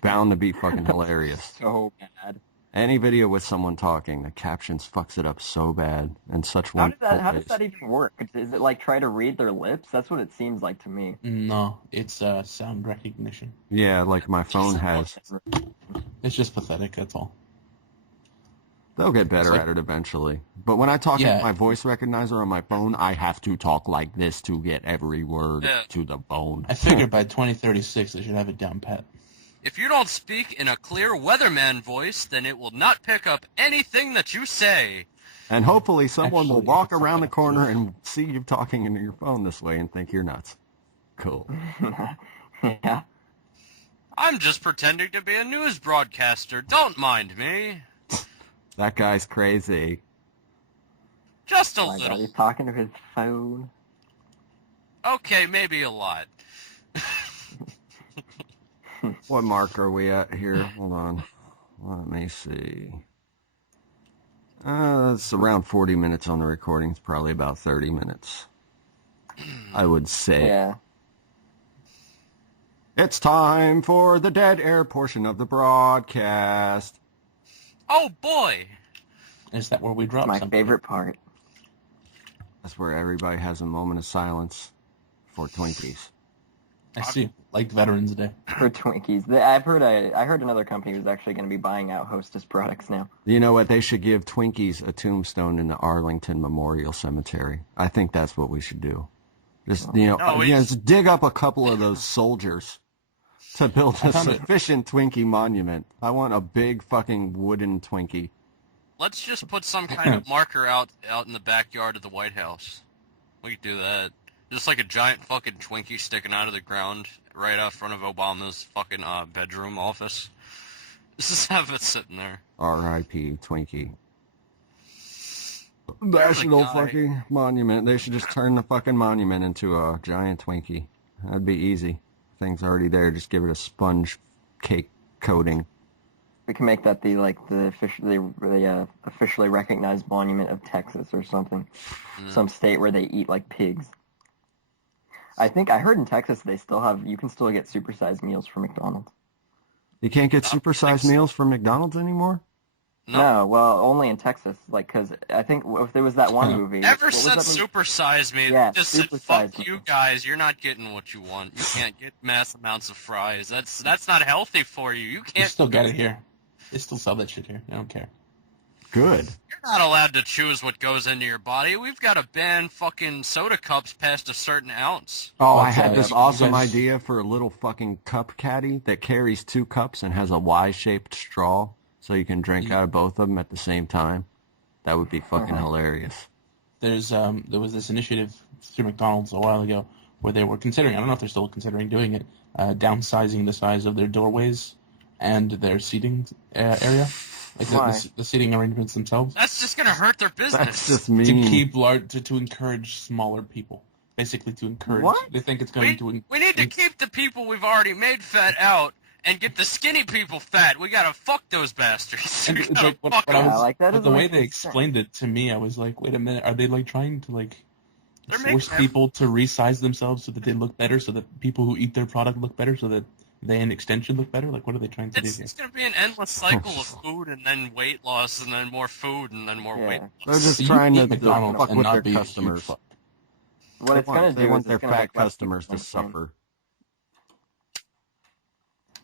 Bound to be fucking hilarious. So bad. Any video with someone talking, the captions fucks it up so bad and such one. How does that even work? Is it like try to read their lips? That's what it seems like to me. No, it's sound recognition. Yeah, like my phone has. It's just pathetic, that's all. They'll get better at it eventually. But when I talk with my voice recognizer on my phone, I have to talk like this to get every word to the bone. I figured by 2036 they should have it down pat. If you don't speak in a clear weatherman voice, then it will not pick up anything that you say. And hopefully someone will walk around the corner and see you talking into your phone this way and think you're nuts. Cool. Yeah. I'm just pretending to be a news broadcaster. Don't mind me. That guy's crazy. Just a My little. God, he's talking to his phone. Okay, maybe a lot. What mark are we at here? Hold on. Let me see. It's around 40 minutes on the recording. It's probably about 30 minutes. I would say. Yeah. It's time for the dead air portion of the broadcast. Oh, boy. Is that where we drop My something? favorite part. That's where everybody has a moment of silence for Twinkies. I see. Like Veterans Day. For Twinkies. I heard another company was actually going to be buying out Hostess products now. You know what? They should give Twinkies a tombstone in the Arlington Memorial Cemetery. I think that's what we should do. Just, just dig up a couple of those soldiers to build a sufficient Twinkie monument. I want a big fucking wooden Twinkie. Let's just put some kind of marker out in the backyard of the White House. We could do that. Just like a giant fucking Twinkie sticking out of the ground right out front of Obama's fucking bedroom office. Just have it sitting there. R.I.P. Twinkie. National fucking monument. They should just turn the fucking monument into a giant Twinkie. That'd be easy. Thing's already there. Just give it a sponge cake coating. We can make that the officially recognized monument of Texas or something. Some state where they eat like pigs. I heard in Texas you can still get supersized meals from McDonald's. You can't get supersized meals from McDonald's anymore? No, well, only in Texas. Like, because I think if there was that one movie. Ever since Supersize Me, just said, fuck you guys, you're not getting what you want. You can't get mass amounts of fries. That's not healthy for you. You can't. You still get it here. They still sell that shit here. I don't care. Good. You're not allowed to choose what goes into your body. We've got to ban fucking soda cups past a certain ounce. Oh, I had this awesome idea for a little fucking cup caddy that carries 2 cups and has a Y-shaped straw, so you can drink out of both of them at the same time. That would be fucking hilarious. There was this initiative through McDonald's a while ago where they were considering, I don't know if they're still considering doing it, downsizing the size of their doorways and their seating area. Like the seating arrangements themselves. That's just going to hurt their business. That's just mean. To keep to encourage smaller people. Basically to encourage. What? They think it's going to... We need to keep the people we've already made fat out and get the skinny people fat. We got to fuck those bastards. But the way they explained it to me, I was like, wait a minute, are they like trying to like force people to resize themselves so that they look better, so that people who eat their product look better, so that They in extension look better? Like, what are they trying to do here? It's going to be an endless cycle of food and then weight loss and then more food and then more weight loss. They're just So trying to McDonald's fuck and with not their be a huge customers. fuck. What it's going to do They is want their it's gonna fat make less customers to people complain. suffer.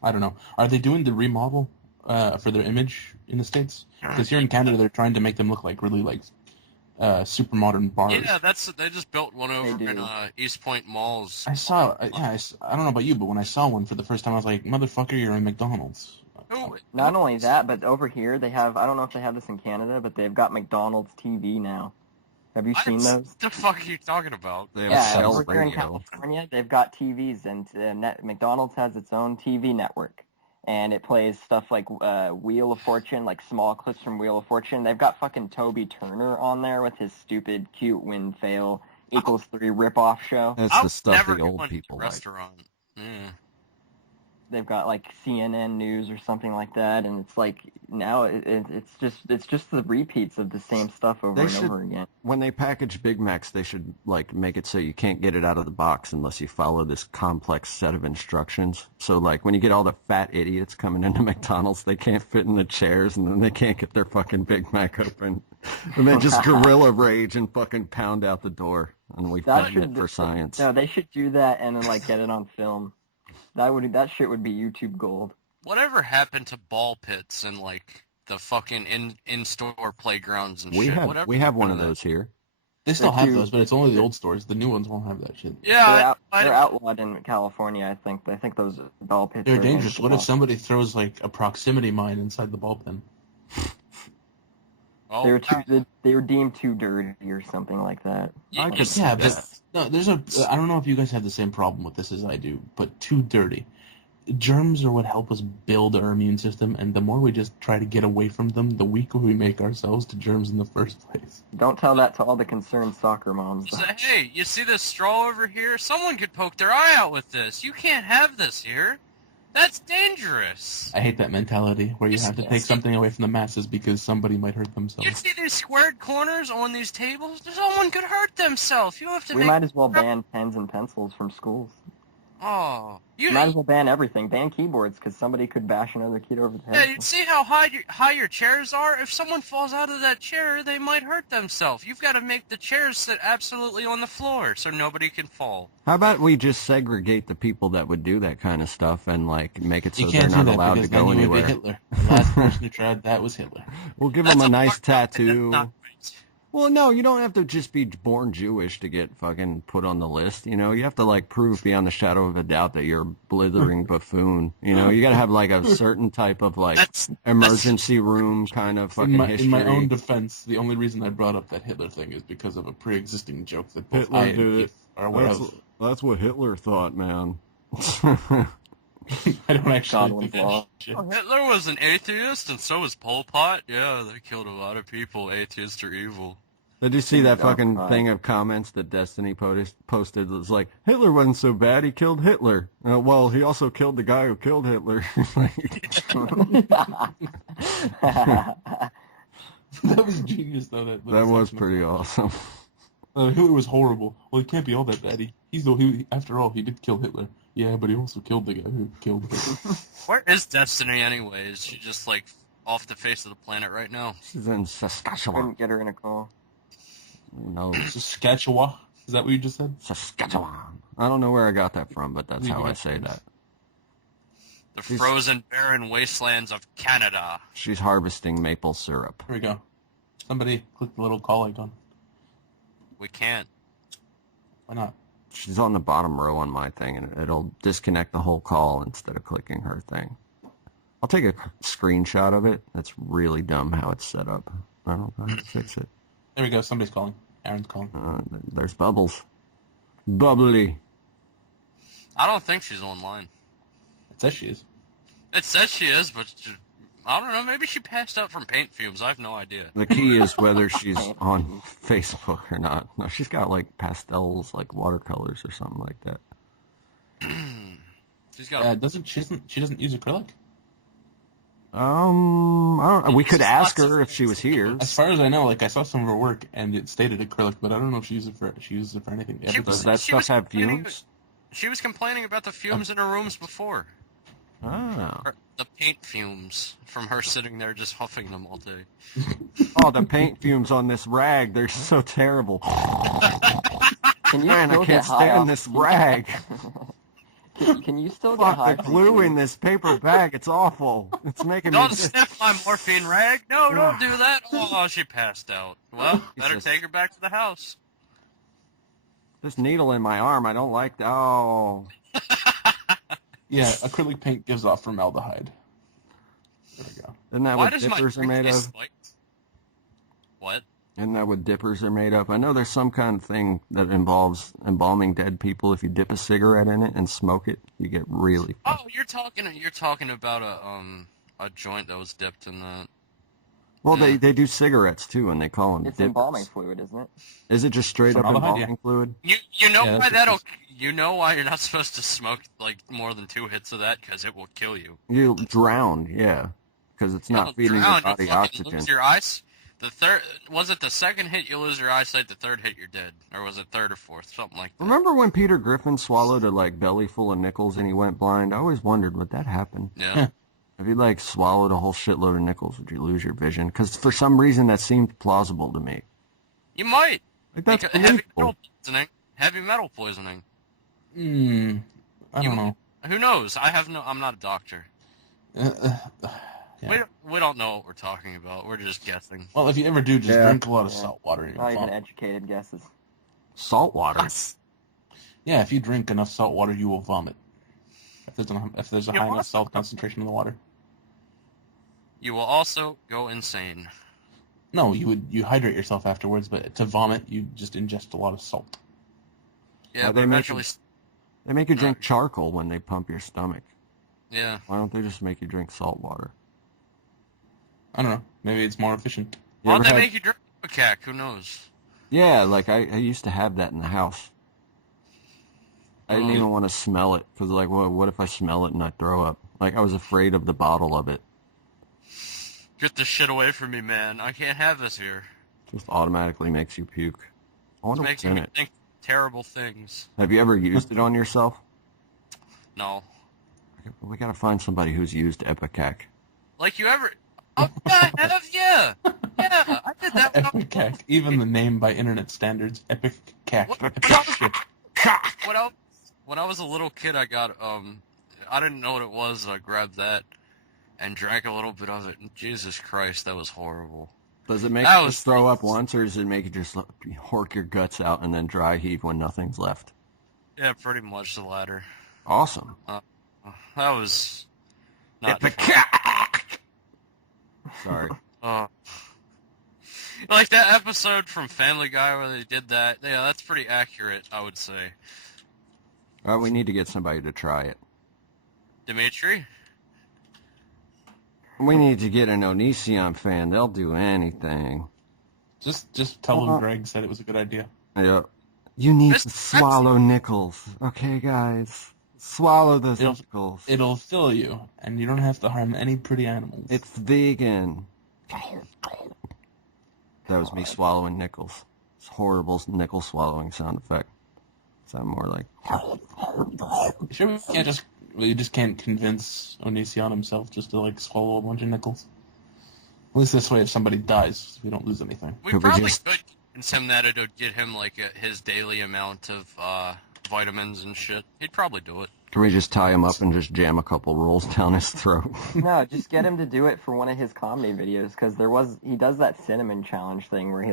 I don't know. Are they doing the remodel for their image in the States? Because here in Canada, they're trying to make them look like really like super modern bars. Yeah, they just built one over They in do. East Point Malls. I saw. I don't know about you, but when I saw one for the first time, I was like, "Motherfucker, you're in McDonald's." Not only that, but over here they have, I don't know if they have this in Canada, but they've got McDonald's TV now. Have you seen those? What the fuck are you talking about? They have Yeah, cell over here in radio. California, they've got TVs, and McDonald's has its own TV network, and it plays stuff like Wheel of Fortune, like small clips from Wheel of Fortune. They've got fucking Toby Turner on there with his stupid cute win fail equals 3 ripoff show. That's I the would stuff never the go old into people a like. restaurant. Yeah. They've got like CNN News or something like that, and it's like now it's just the repeats of the same stuff over and over again. When they package Big Macs, they should like make it so you can't get it out of the box unless you follow this complex set of instructions. So like when you get all the fat idiots coming into McDonald's, they can't fit in the chairs, and then they can't get their fucking Big Mac open, and they just gorilla rage and fucking pound out the door. And we've done it for science. No, they should do that and then like get it on film. That shit would be YouTube gold. Whatever happened to ball pits and like the fucking in-store playgrounds and shit? We have one of those here. They still have those, but it's only the old stores. The new ones won't have that shit. Yeah, they're outlawed in California. I think those ball pits. They're are dangerous. What if somebody throws like a proximity mine inside the ball pin? Oh, they were deemed too dirty or something like that. Yeah, but no, I don't know if you guys have the same problem with this as I do, but too dirty. Germs are what help us build our immune system, and the more we just try to get away from them, the weaker we make ourselves to germs in the first place. Don't tell that to all the concerned soccer moms. Say, hey, you see this straw over here? Someone could poke their eye out with this. You can't have this here. That's dangerous. I hate that mentality where you have to take something away from the masses because somebody might hurt themselves. You see these squared corners on these tables? Someone could hurt themselves. You have to. We might as well ban pens and pencils from schools. Oh, you might as well ban everything. Ban keyboards because somebody could bash another kid over the head. Yeah, you see how high your chairs are? If someone falls out of that chair, they might hurt themselves. You've got to make the chairs sit absolutely on the floor so nobody can fall. How about we just segregate the people that would do that kind of stuff and like make it so you they're can't not do that allowed to because go then you anywhere? would be Hitler. The last person who tried that was Hitler. We'll give That's them a nice fucked up, tattoo. that's not right. Well, no, you don't have to just be born Jewish to get fucking put on the list. You know, you have to like prove beyond the shadow of a doubt that you're a blithering buffoon. You know, you got to have like a certain type of like emergency room kind of fucking history. In my own defense, the only reason I brought up that Hitler thing is because of a pre-existing joke that both Hitler I did and it. Keith are aware of. That's what Hitler thought, man. I don't actually think Godwin's that shit. Oh, Hitler was an atheist, and so was Pol Pot. Yeah, they killed a lot of people. Atheists are evil. Did you see that fucking thing of comments that Destiny posted? It was like, Hitler wasn't so bad, he killed Hitler. Well, he also killed the guy who killed Hitler. That was genius, though. That was pretty awesome. Hitler was horrible. Well, he can't be all that bad. After all, he did kill Hitler. Yeah, but he also killed the guy who killed Hitler. Where is Destiny, anyways? Is she just, like, off the face of the planet right now? She's in Saskatchewan. Couldn't get her in a call. No. Saskatchewan? Is that what you just said? Saskatchewan. I don't know where I got that from, but that's how I say that. The frozen, barren wastelands of Canada. She's harvesting maple syrup. Here we go. Somebody click the little call icon. We can't. Why not? She's on the bottom row on my thing, and it'll disconnect the whole call instead of clicking her thing. I'll take a screenshot of it. That's really dumb how it's set up. I don't know how to fix it. There we go. Somebody's calling. Aaron's calling. There's Bubbles. Bubbly. I don't think she's online. It says she is. It says she is, but I don't know. Maybe she passed out from paint fumes. I have no idea. The key is whether she's on Facebook or not. No, she's got like pastels, like watercolors or something like that. She's got. She doesn't use acrylic? I don't know. We could ask her if she was here. As far as I know, like I saw some of her work and it stated acrylic, but I don't know if she uses it for anything. Does that stuff have fumes? She was complaining about the fumes in her rooms before. Oh. The paint fumes from her sitting there just huffing them all day. Oh, the paint fumes on this rag, they're so terrible. Can you Man, still I get can't high stand off... this rag. Can you still get Fuck, high the from glue chewing? in this paper bag, it's awful. It's making Don't me... sniff my morphine rag. No, don't do that. Oh, she passed out. Well, better Jesus. take her back to the house. This needle in my arm, I don't like that. Oh. Yeah, acrylic paint gives off formaldehyde. There we go. Isn't that Why what does my dippers are drink made of? taste like... What? Isn't that what dippers are made of? I know there's some kind of thing that involves embalming dead people. If you dip a cigarette in it and smoke it, you get really... Oh, you're talking about a joint that was dipped in that. Well, Yeah. they do cigarettes, too, and they call them It's dippers. embalming fluid, isn't it? Is it just straight up Formaldehyde, embalming fluid? You know Yeah, why that's what you know why you're not supposed to smoke like more than 2 hits of that, because it will kill you. You drown, yeah, because it's not You'll feeding drown, your body you'll fucking oxygen. lose your eyes. Was it the second hit you lose your eyesight? The third hit you're dead, or was it third or fourth? Something like that. Remember when Peter Griffin swallowed a belly full of nickels and he went blind? I always wondered, would that happen? Yeah. If you swallowed a whole shitload of nickels, would you lose your vision? Because for some reason that seemed plausible to me. You might. That's Because heavy believable. metal poisoning. Heavy metal poisoning. I don't know. Who knows? I'm not a doctor. Yeah. We don't know what we're talking about. We're just guessing. Well, if you ever do, just Yeah. drink a lot of Yeah. salt water. And you'll Not even vomit. educated guesses. Salt water. Yeah, if you drink enough salt water, you will vomit. If there's a You high enough also- salt concentration in the water. You will also go insane. No, you hydrate yourself afterwards, but to vomit, you just ingest a lot of salt. Yeah, They but make eventually... They make you drink charcoal when they pump your stomach. Yeah. Why don't they just make you drink salt water? I don't know. Maybe it's more efficient. You Why'd ever they had- make you drink ipecac? Who knows? Yeah, I used to have that in the house. I didn't Oh. even want to smell it, because what if I smell it and I throw up? I was afraid of the bottle of it. Get this shit away from me, man. I can't have this here. Just automatically makes you puke. I It's wonder what's making in me it. think terrible things. Have you ever used it on yourself? No. We gotta find somebody who's used Ipecac. Like you ever... Oh, yeah, I have, yeah. Yeah, I did that when I was... Epic cack. Even the name by internet standards, epic cack. What- Epic what- shit. When I was a little kid, I got, I didn't know what it was, so I grabbed that and drank a little bit of it, and Jesus Christ, that was horrible. Does it make That you was- just throw up once, or does it make you just hork your guts out and then dry heave when nothing's left? Yeah, pretty much the latter. Awesome. That was not Ipecac! Sorry. like that episode from Family Guy where they did that. Yeah, that's pretty accurate, I would say. We need to get somebody to try it. Dimitri? We need to get an Onision fan. They'll do anything. Just tell them Greg said it was a good idea. Yep. You need Mr. to swallow nickels. Okay, guys? Swallow those It'll- nickels. It'll fill you, and you don't have to harm any pretty animals. It's vegan. That was me swallowing nickels. It's horrible nickel swallowing sound effect. Sound more like... Sure, we just can't convince Onision himself just to swallow a bunch of nickels. At least this way, if somebody dies, we don't lose anything. We Could we probably just- could convince him that it would get him his daily amount of vitamins and shit. He'd probably do it. Can we just tie him up and just jam a couple rolls down his throat? No, just get him to do it for one of his comedy videos, because he does that cinnamon challenge thing where he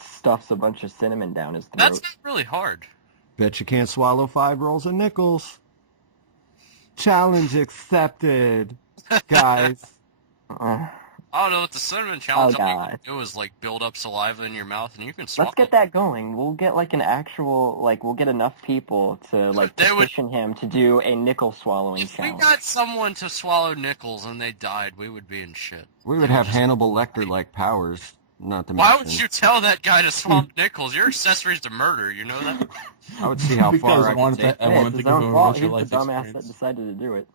stuffs a bunch of cinnamon down his throat. That's not really hard. Bet you can't swallow 5 rolls of nickels. Challenge accepted, guys. I don't know what the cinnamon challenge all you God. can do is build up saliva in your mouth and you can swallow. Let's get that going. We'll get an actual we'll get enough people to They would- petition him to do a nickel swallowing If we challenge. got someone to swallow nickels and they died, we would be in shit. We would have Hannibal Lecter-like powers, not to Why mention... would you tell that guy to swallow nickels? You're accessories to murder, you know that? I would see how Because far I could take... I Yeah, wanted it's to his give him own a fault. bunch He's of the life dumbass that experience. decided to do it.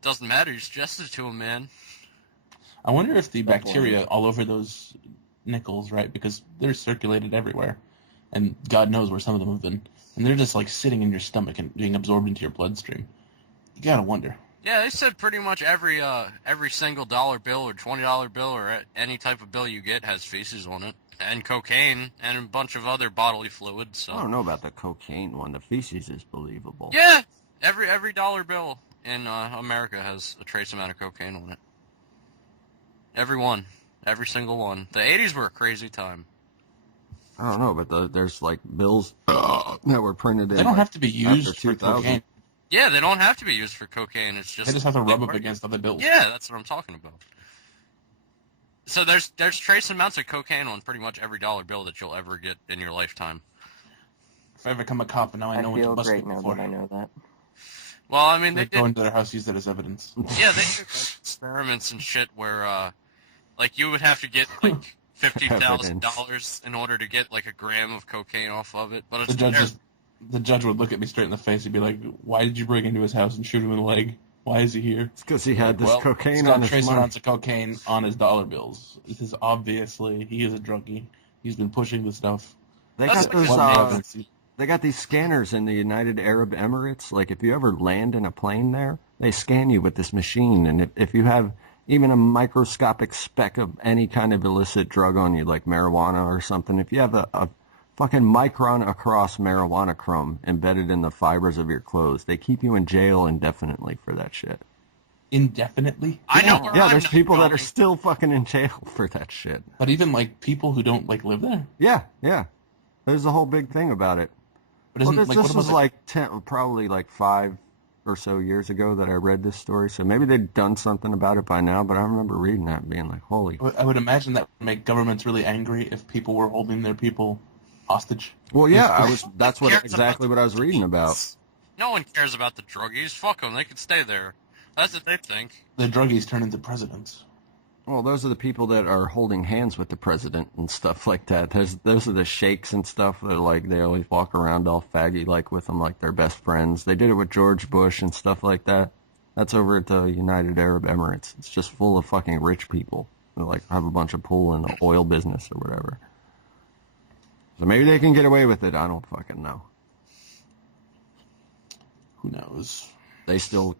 Doesn't matter, you suggested to him, man. I wonder if the That's bacteria all over those nickels, right? Because they're circulated everywhere, and God knows where some of them have been, and they're just sitting in your stomach and being absorbed into your bloodstream. You gotta wonder. Yeah, they said pretty much every single dollar bill or $20 bill or any type of bill you get has feces on it, and cocaine and a bunch of other bodily fluids. So I don't know about the cocaine one. The feces is believable. yeah, every dollar bill in America has a trace amount of cocaine on it. Every single one. The 80s were a crazy time. I don't know, but there's like bills that were printed in. They don't have to be used for 2000. cocaine. Yeah, they don't have to be used for cocaine. It's just They just have to rub up against other bills. Yeah, that's what I'm talking about. So there's trace amounts of cocaine on pretty much every dollar bill that you'll ever get in your lifetime. If I become a cop, and now I know what to feel bust great them now for. that I know that. Well, I mean, They they go did, into their house, use that as evidence. yeah, they did experiments and shit where, like, you would have to get like $50,000 in order to get like a gram of cocaine off of it. But it's The judge would look at me straight in the face and be like, "Why did you break into his house and shoot him in the leg? Why is he here?" It's because he had this Well, cocaine he's on got his trace money. amounts of cocaine on his dollar bills. This is obviously he is a druggie. He's been pushing the stuff. They That's got like those. what evidence. They got these scanners in the United Arab Emirates. Like, if you ever land in a plane there, they scan you with this machine. And if you have even a microscopic speck of any kind of illicit drug on you, like marijuana or something, if you have a fucking micron across marijuana crumb embedded in the fibers of your clothes, they keep you in jail indefinitely for that shit. Indefinitely. I know. Where Yeah, I'm there's not people that going. are still fucking in jail for that shit. But even like people who don't like live there. Yeah. There's a whole big thing about it. But Well, isn't this like what was about like 10, probably like 5 or so years ago that I read this story, so maybe they'd done something about it by now, but I remember reading that and being like, holy... I would imagine that would make governments really angry if people were holding their people hostage. Well, yeah, that's Who cares exactly about what I was reading about. No one cares about the druggies. Fuck them. They can stay there. That's what they think. The druggies turn into presidents. Well, those are the people that are holding hands with the president and stuff like that. Those are the sheikhs and stuff that are like, they always walk around all faggy-like with them like they're best friends. They did it with George Bush and stuff like that. That's over at the United Arab Emirates. It's just full of fucking rich people. They like have a bunch of pull in the oil business or whatever. So maybe they can get away with it. I don't fucking know. Who knows? They still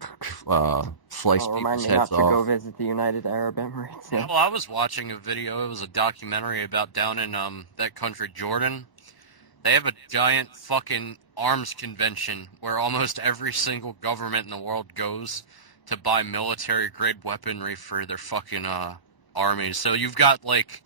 slice Remind people's me not heads to go off. visit the United Arab Emirates. Well, I was watching a video. It was a documentary about down in that country, Jordan. They have a giant fucking arms convention where almost every single government in the world goes to buy military-grade weaponry for their fucking armies. So you've got, like,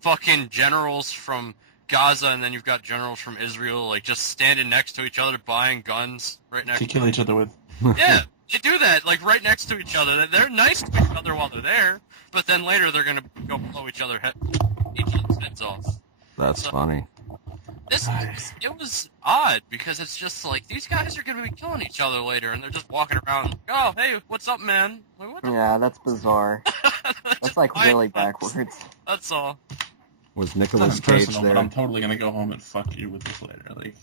fucking generals from Gaza, and then you've got generals from Israel, like, just standing next to each other buying guns right next To kill each other with. Yeah, they do that, like, right next to each other. They're nice to each other while they're there, but then later they're gonna go blow each other's heads off. That's funny. It was odd, because it's just like, these guys are gonna be killing each other later, and they're just walking around, oh, hey, what's up, man? Like, what the Yeah, that's bizarre. Just That's like buying really guns. backwards. That's all. Was It's Nicolas not Cage personal, there? but I'm totally gonna go home and fuck you with this later. Like,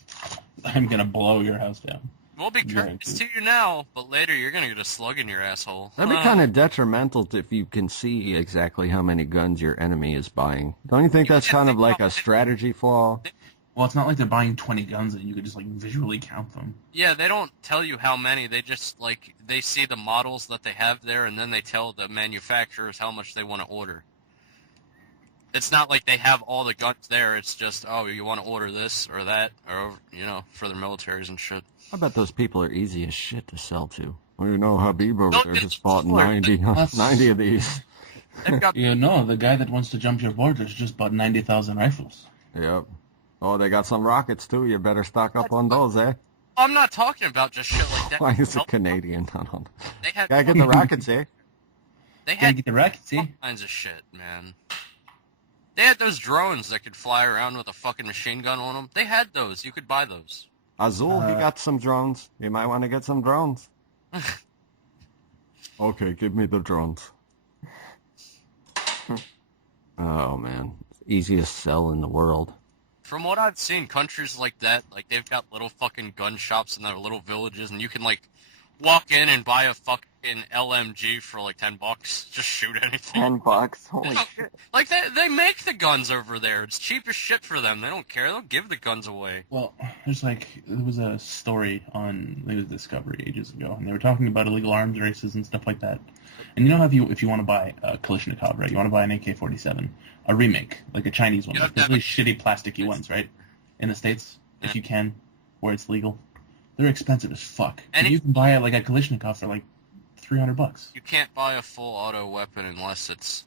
I'm gonna blow your house down. We'll be courteous to you now, but later you're gonna get a slug in your asshole. That'd be kind of detrimental if you can see exactly how many guns your enemy is buying. Don't you think that's kind of like a strategy flaw? Well, it's not like they're buying 20 guns and you could just like visually count them. Yeah, they don't tell you how many. They just, like, they see the models that they have there, and then they tell the manufacturers how much they want to order. It's not like they have all the guns there. It's just, oh, you want to order this or that, or, you know, for their militaries and shit. I bet those people are easy as shit to sell to. Well, you know, Habib over Don't there get just bought spoiled. 90 of these. They've got You know, the guy that wants to jump your borders just bought 90,000 rifles. Yep. Oh, they got some rockets, too. You better stock up on those, eh? I'm not talking about just shit like that. Why is it Canadian? I don't... They had, Gotta get the rockets, eh? they Gotta had get the rockets, all see? kinds of shit, man. They had those drones that could fly around with a fucking machine gun on them. They had those. You could buy those. Azul, he got some drones. You might want to get some drones. Okay, give me the drones. Oh, man. Easiest sell in the world. From what I've seen, countries like that, like, they've got little fucking gun shops in their little villages, and you can, like, walk in and buy a fucking fucking LMG for like $10. Just shoot anything. $10? Holy shit. Like, they make the guns over there. It's cheap as shit for them. They don't care. They'll give the guns away. Well, there was a story on, I think it was Discovery ages ago, and they were talking about illegal arms races and stuff like that. And you know how if you want to buy a Kalashnikov, right? You want to buy an AK-47, a remake, like a Chinese one, like really shitty plasticky ones, right? In the States, if you can, where it's legal. They're expensive as fuck. And you can buy it like a Kalashnikov for like $300. You can't buy a full auto weapon unless it's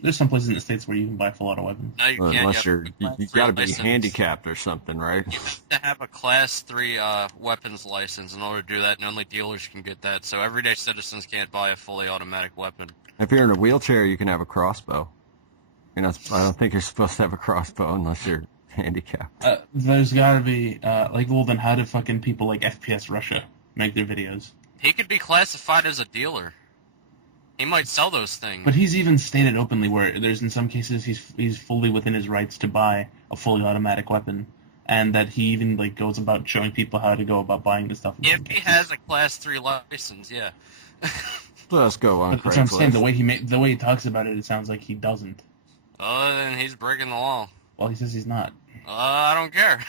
There's some places in the States where you can buy full auto weapons. No, you can't. Unless you gotta be handicapped or something, right? You have to have a Class 3 weapons license in order to do that, and only dealers can get that. So everyday citizens can't buy a fully automatic weapon. If you're in a wheelchair, you can have a crossbow. I don't think you're supposed to have a crossbow unless you're handicapped. There's gotta be, well, then how do fucking people like FPS Russia make their videos? He could be classified as a dealer. He might sell those things. But he's even stated openly where there's, in some cases, he's fully within his rights to buy a fully automatic weapon, and that he even like goes about showing people how to go about buying the stuff. If he has a Class 3 license, yeah. Let's go on. That's what I'm saying. The way he talks about it, it sounds like he doesn't. Then he's breaking the law. Well, he says he's not. I don't care.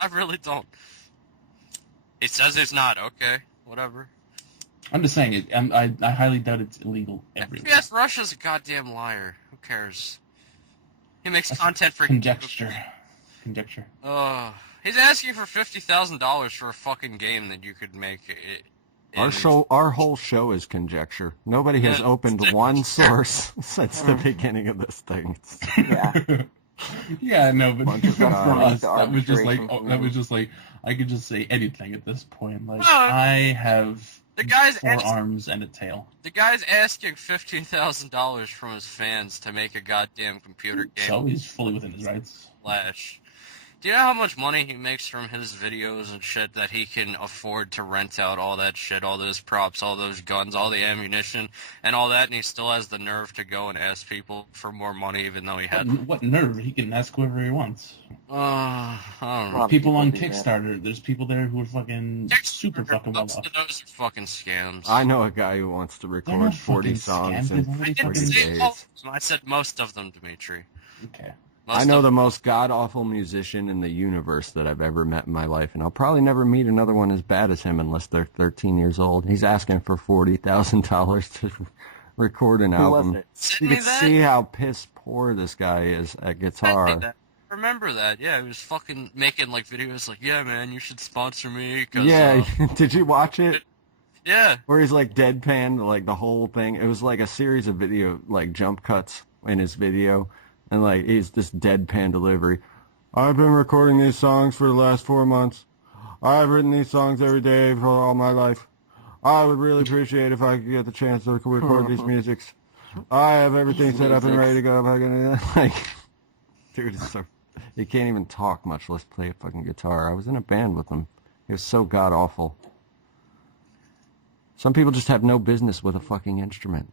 I really don't. He says he's not. Okay, whatever. I'm just saying it. I highly doubt it's illegal everywhere. FPS Russia's a goddamn liar. Who cares? He makes content for conjecture. He's asking for $50,000 for a fucking game that you could make. Our whole show is conjecture. Nobody has opened one source since the beginning of this thing. Yeah. Yeah, no, but for us, that was just like I could just say anything at this point. Like I have four arms and a tail. The guy's asking $15,000 from his fans to make a goddamn computer game. So he's fully within his rights. Flash. Do you know how much money he makes from his videos and shit that he can afford to rent out all that shit, all those props, all those guns, all the ammunition, and all that, and he still has the nerve to go and ask people for more money even though he had... What nerve? He can ask whoever he wants. I don't know. People on Kickstarter, there's people there who are fucking super fucking well off. Most of those are fucking scams. I know a guy who wants to record 40 songs in 40 days. I said most of them, Dimitri. Okay. I know the most god-awful musician in the universe that I've ever met in my life, and I'll probably never meet another one as bad as him unless they're 13 years old. He's asking for $40,000 to record an album. You can see how piss poor this guy is at guitar. Remember that? Yeah, he was fucking making like videos like, yeah, man, you should sponsor me. Cause, yeah, did you watch it? Yeah. Where he's like deadpan, like the whole thing. It was like a series of video, like jump cuts in his video. And, like, he's this deadpan delivery. I've been recording these songs for the last 4 months. I've written these songs every day for all my life. I would really appreciate if I could get the chance to record these musics. I have everything set up and ready to go. If I can, like, dude, he can't even talk much. Let's play a fucking guitar. I was in a band with him. He was so god-awful. Some people just have no business with a fucking instrument.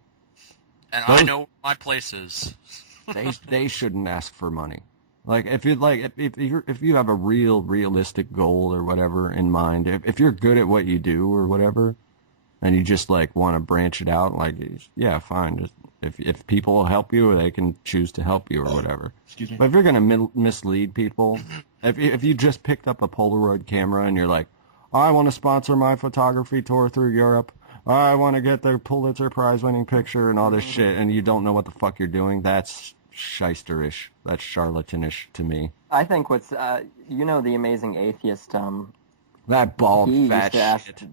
And I know where my place is. They shouldn't ask for money. Like if you have a realistic goal or whatever in mind, if you're good at what you do or whatever, and you just like want to branch it out, like yeah, fine. Just if people will help you, they can choose to help you or whatever. Excuse me. But if you're gonna mislead people, if you just picked up a Polaroid camera and you're like, I want to sponsor my photography tour through Europe. I want to get the Pulitzer Prize-winning picture and all this shit, and you don't know what the fuck you're doing, that's shysterish. That's charlatanish to me. I think what's, the Amazing Atheist, that bald fat shit.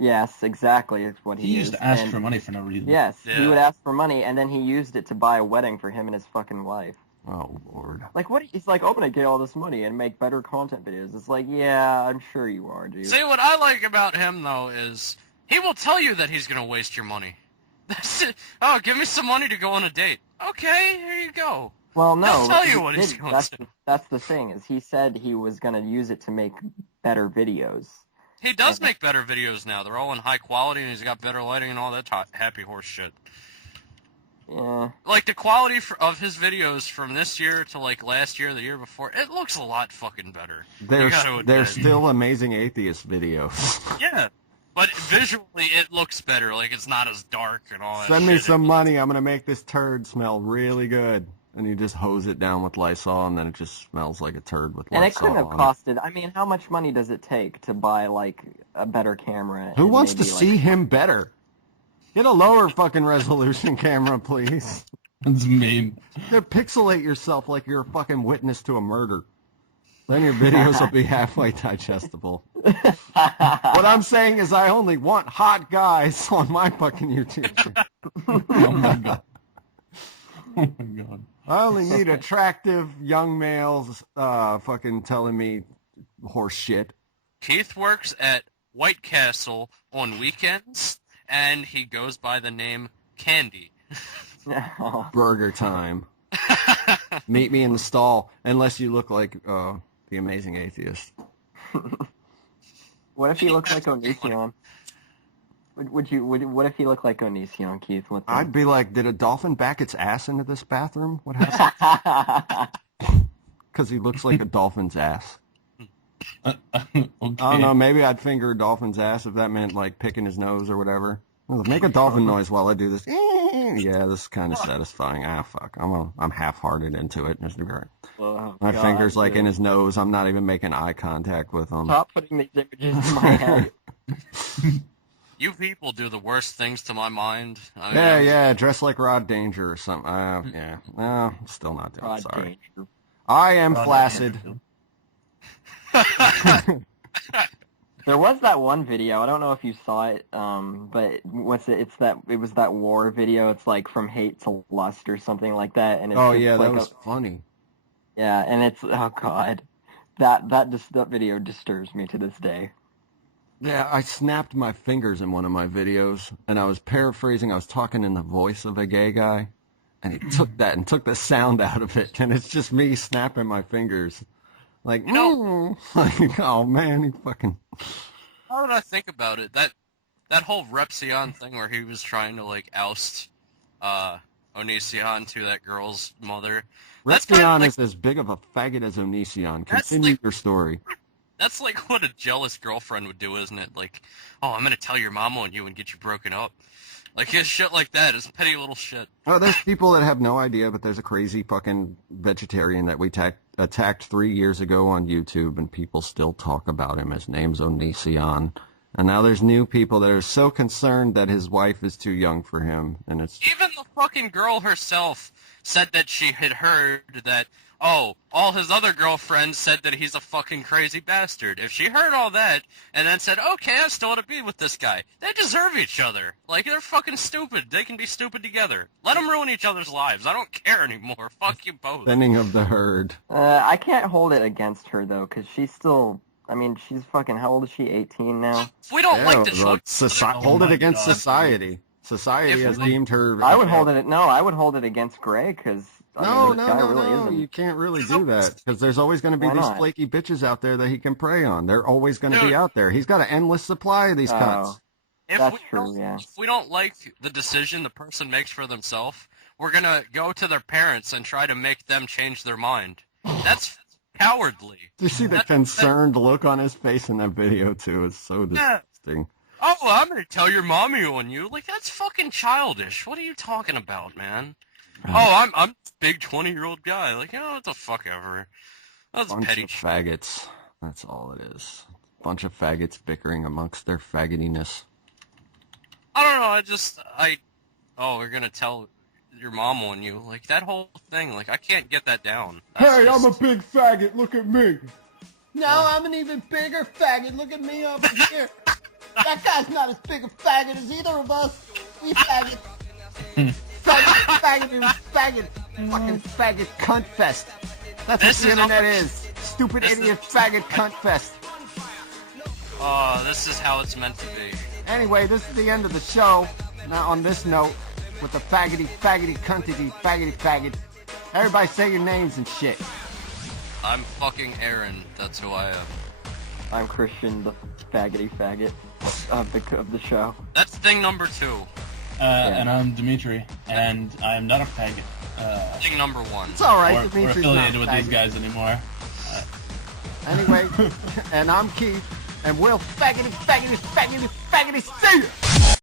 Yes, exactly. It's what he used to ask for money for no reason. Yes, yeah. He would ask for money, and then he used it to buy a wedding for him and his fucking wife. Oh, Lord. Like, what? He's like, I'm gonna get all this money and make better content videos. It's like, yeah, I'm sure you are, dude. See, what I like about him, though, is... he will tell you that he's going to waste your money. That's it. Oh, give me some money to go on a date. Okay, here you go. Well, no. He'll tell you what he's going to do. That's the thing, is he said he was going to use it to make better videos. He does make better videos now. They're all in high quality, and he's got better lighting and all that happy horse shit. Yeah. Like, the quality of his videos from this year to, like, last year, the year before, it looks a lot fucking better. They're still Amazing Atheist videos. Yeah. But visually, it looks better. Like, it's not as dark and all that Send me shit. some money. I'm going to make this turd smell really good. And you just hose it down with Lysol, and then it just smells like a turd with Lysol. And it couldn't have costed... I mean, how much money does it take to buy, like, a better camera? Who wants to see him better? Get a lower fucking resolution camera, please. That's mean. You pixelate yourself like you're a fucking witness to a murder. Then your videos will be halfway digestible. What I'm saying is I only want hot guys on my fucking YouTube channel. Oh my god. Oh my god. I only need attractive young males fucking telling me horse shit. Keith works at White Castle on weekends, and he goes by the name Candy. Burger time. Meet me in the stall, unless you look like the Amazing Atheist. What if he looks like Onision? What if he looked like Onision, Keith? I'd be like, did a dolphin back its ass into this bathroom? What happened? Because he looks like a dolphin's ass. Okay. I don't know, maybe I'd finger a dolphin's ass if that meant like picking his nose or whatever. Make a dolphin noise while I do this. Yeah, this is kind of satisfying. Ah, fuck. I'm half-hearted into it. My finger's like in his nose. I'm not even making eye contact with him. Stop putting these images in my head. You people do the worst things to my mind. Yeah, dress like Rod Danger or something. Yeah. No, still not doing it. Sorry. Danger. I am flaccid. There was that one video. I don't know if you saw it, but it was that war video. It's like From Hate to Lust or something like that. And it's that was funny. Yeah, and it's god, that video disturbs me to this day. Yeah, I snapped my fingers in one of my videos, and I was paraphrasing. I was talking in the voice of a gay guy, and he took that and took the sound out of it, and it's just me snapping my fingers. Like, like, oh man, he fucking... How did I think about it? That whole Repsion thing where he was trying to, like, oust Onision to that girl's mother. Repsion is as big of a faggot as Onision. Continue your story. That's like what a jealous girlfriend would do, isn't it? Like, oh, I'm gonna tell your mama on you and get you broken up. Like, it's shit like that. It's petty little shit. Oh, there's people that have no idea, but there's a crazy fucking vegetarian that we attacked 3 years ago on YouTube, and people still talk about him. His name's Onision. And now there's new people that are so concerned that his wife is too young for him, and it's... Even the fucking girl herself said that she had heard that, oh, all his other girlfriends said that he's a fucking crazy bastard. If she heard all that, and then said, okay, I still want to be with this guy, they deserve each other. Like, they're fucking stupid. They can be stupid together. Let them ruin each other's lives. I don't care anymore. Fuck you both. Thinning of the herd. I can't hold it against her, though, because she's still... I mean, she's fucking... How old is she? 18 now? We don't like the show. Hold it against society. Society has deemed her... I would hold it against Greg, because... No, you can't really do that, because there's always going to be these flaky bitches out there that he can prey on. They're always going to be out there. He's got an endless supply of these cunts. If we don't like the decision the person makes for themselves, we're going to go to their parents and try to make them change their mind. That's cowardly. Do you see the concerned look on his face in that video, too? It's so disgusting. Oh, I'm going to tell your mommy on you. Like, that's fucking childish. What are you talking about, man? Oh, I'm a big 20-year-old guy. Like, what the fuck ever. That's petty shit. Faggots. That's all it is. Bunch of faggots bickering amongst their faggotiness. I don't know, we're gonna tell your mom on you. Like, that whole thing, like, I can't get that down. I'm a big faggot, look at me. No, I'm an even bigger faggot, look at me over here. That guy's not as big a faggot as either of us. We faggot. Faggot, fucking faggot cunt fest. That's what the internet is. Stupid idiot faggot cunt fest. Oh, this is how it's meant to be. Anyway, this is the end of the show. Now on this note, with the faggity, cuntity, faggot. Everybody say your names and shit. I'm fucking Aaron. That's who I am. I'm Christian, the faggot of the show. That's thing number 2. And I'm Dimitri, and I'm not a faggot. Thing number 1. It's alright, We're affiliated with these guys anymore. Anyway, and I'm Keith, And we'll faggoty see ya!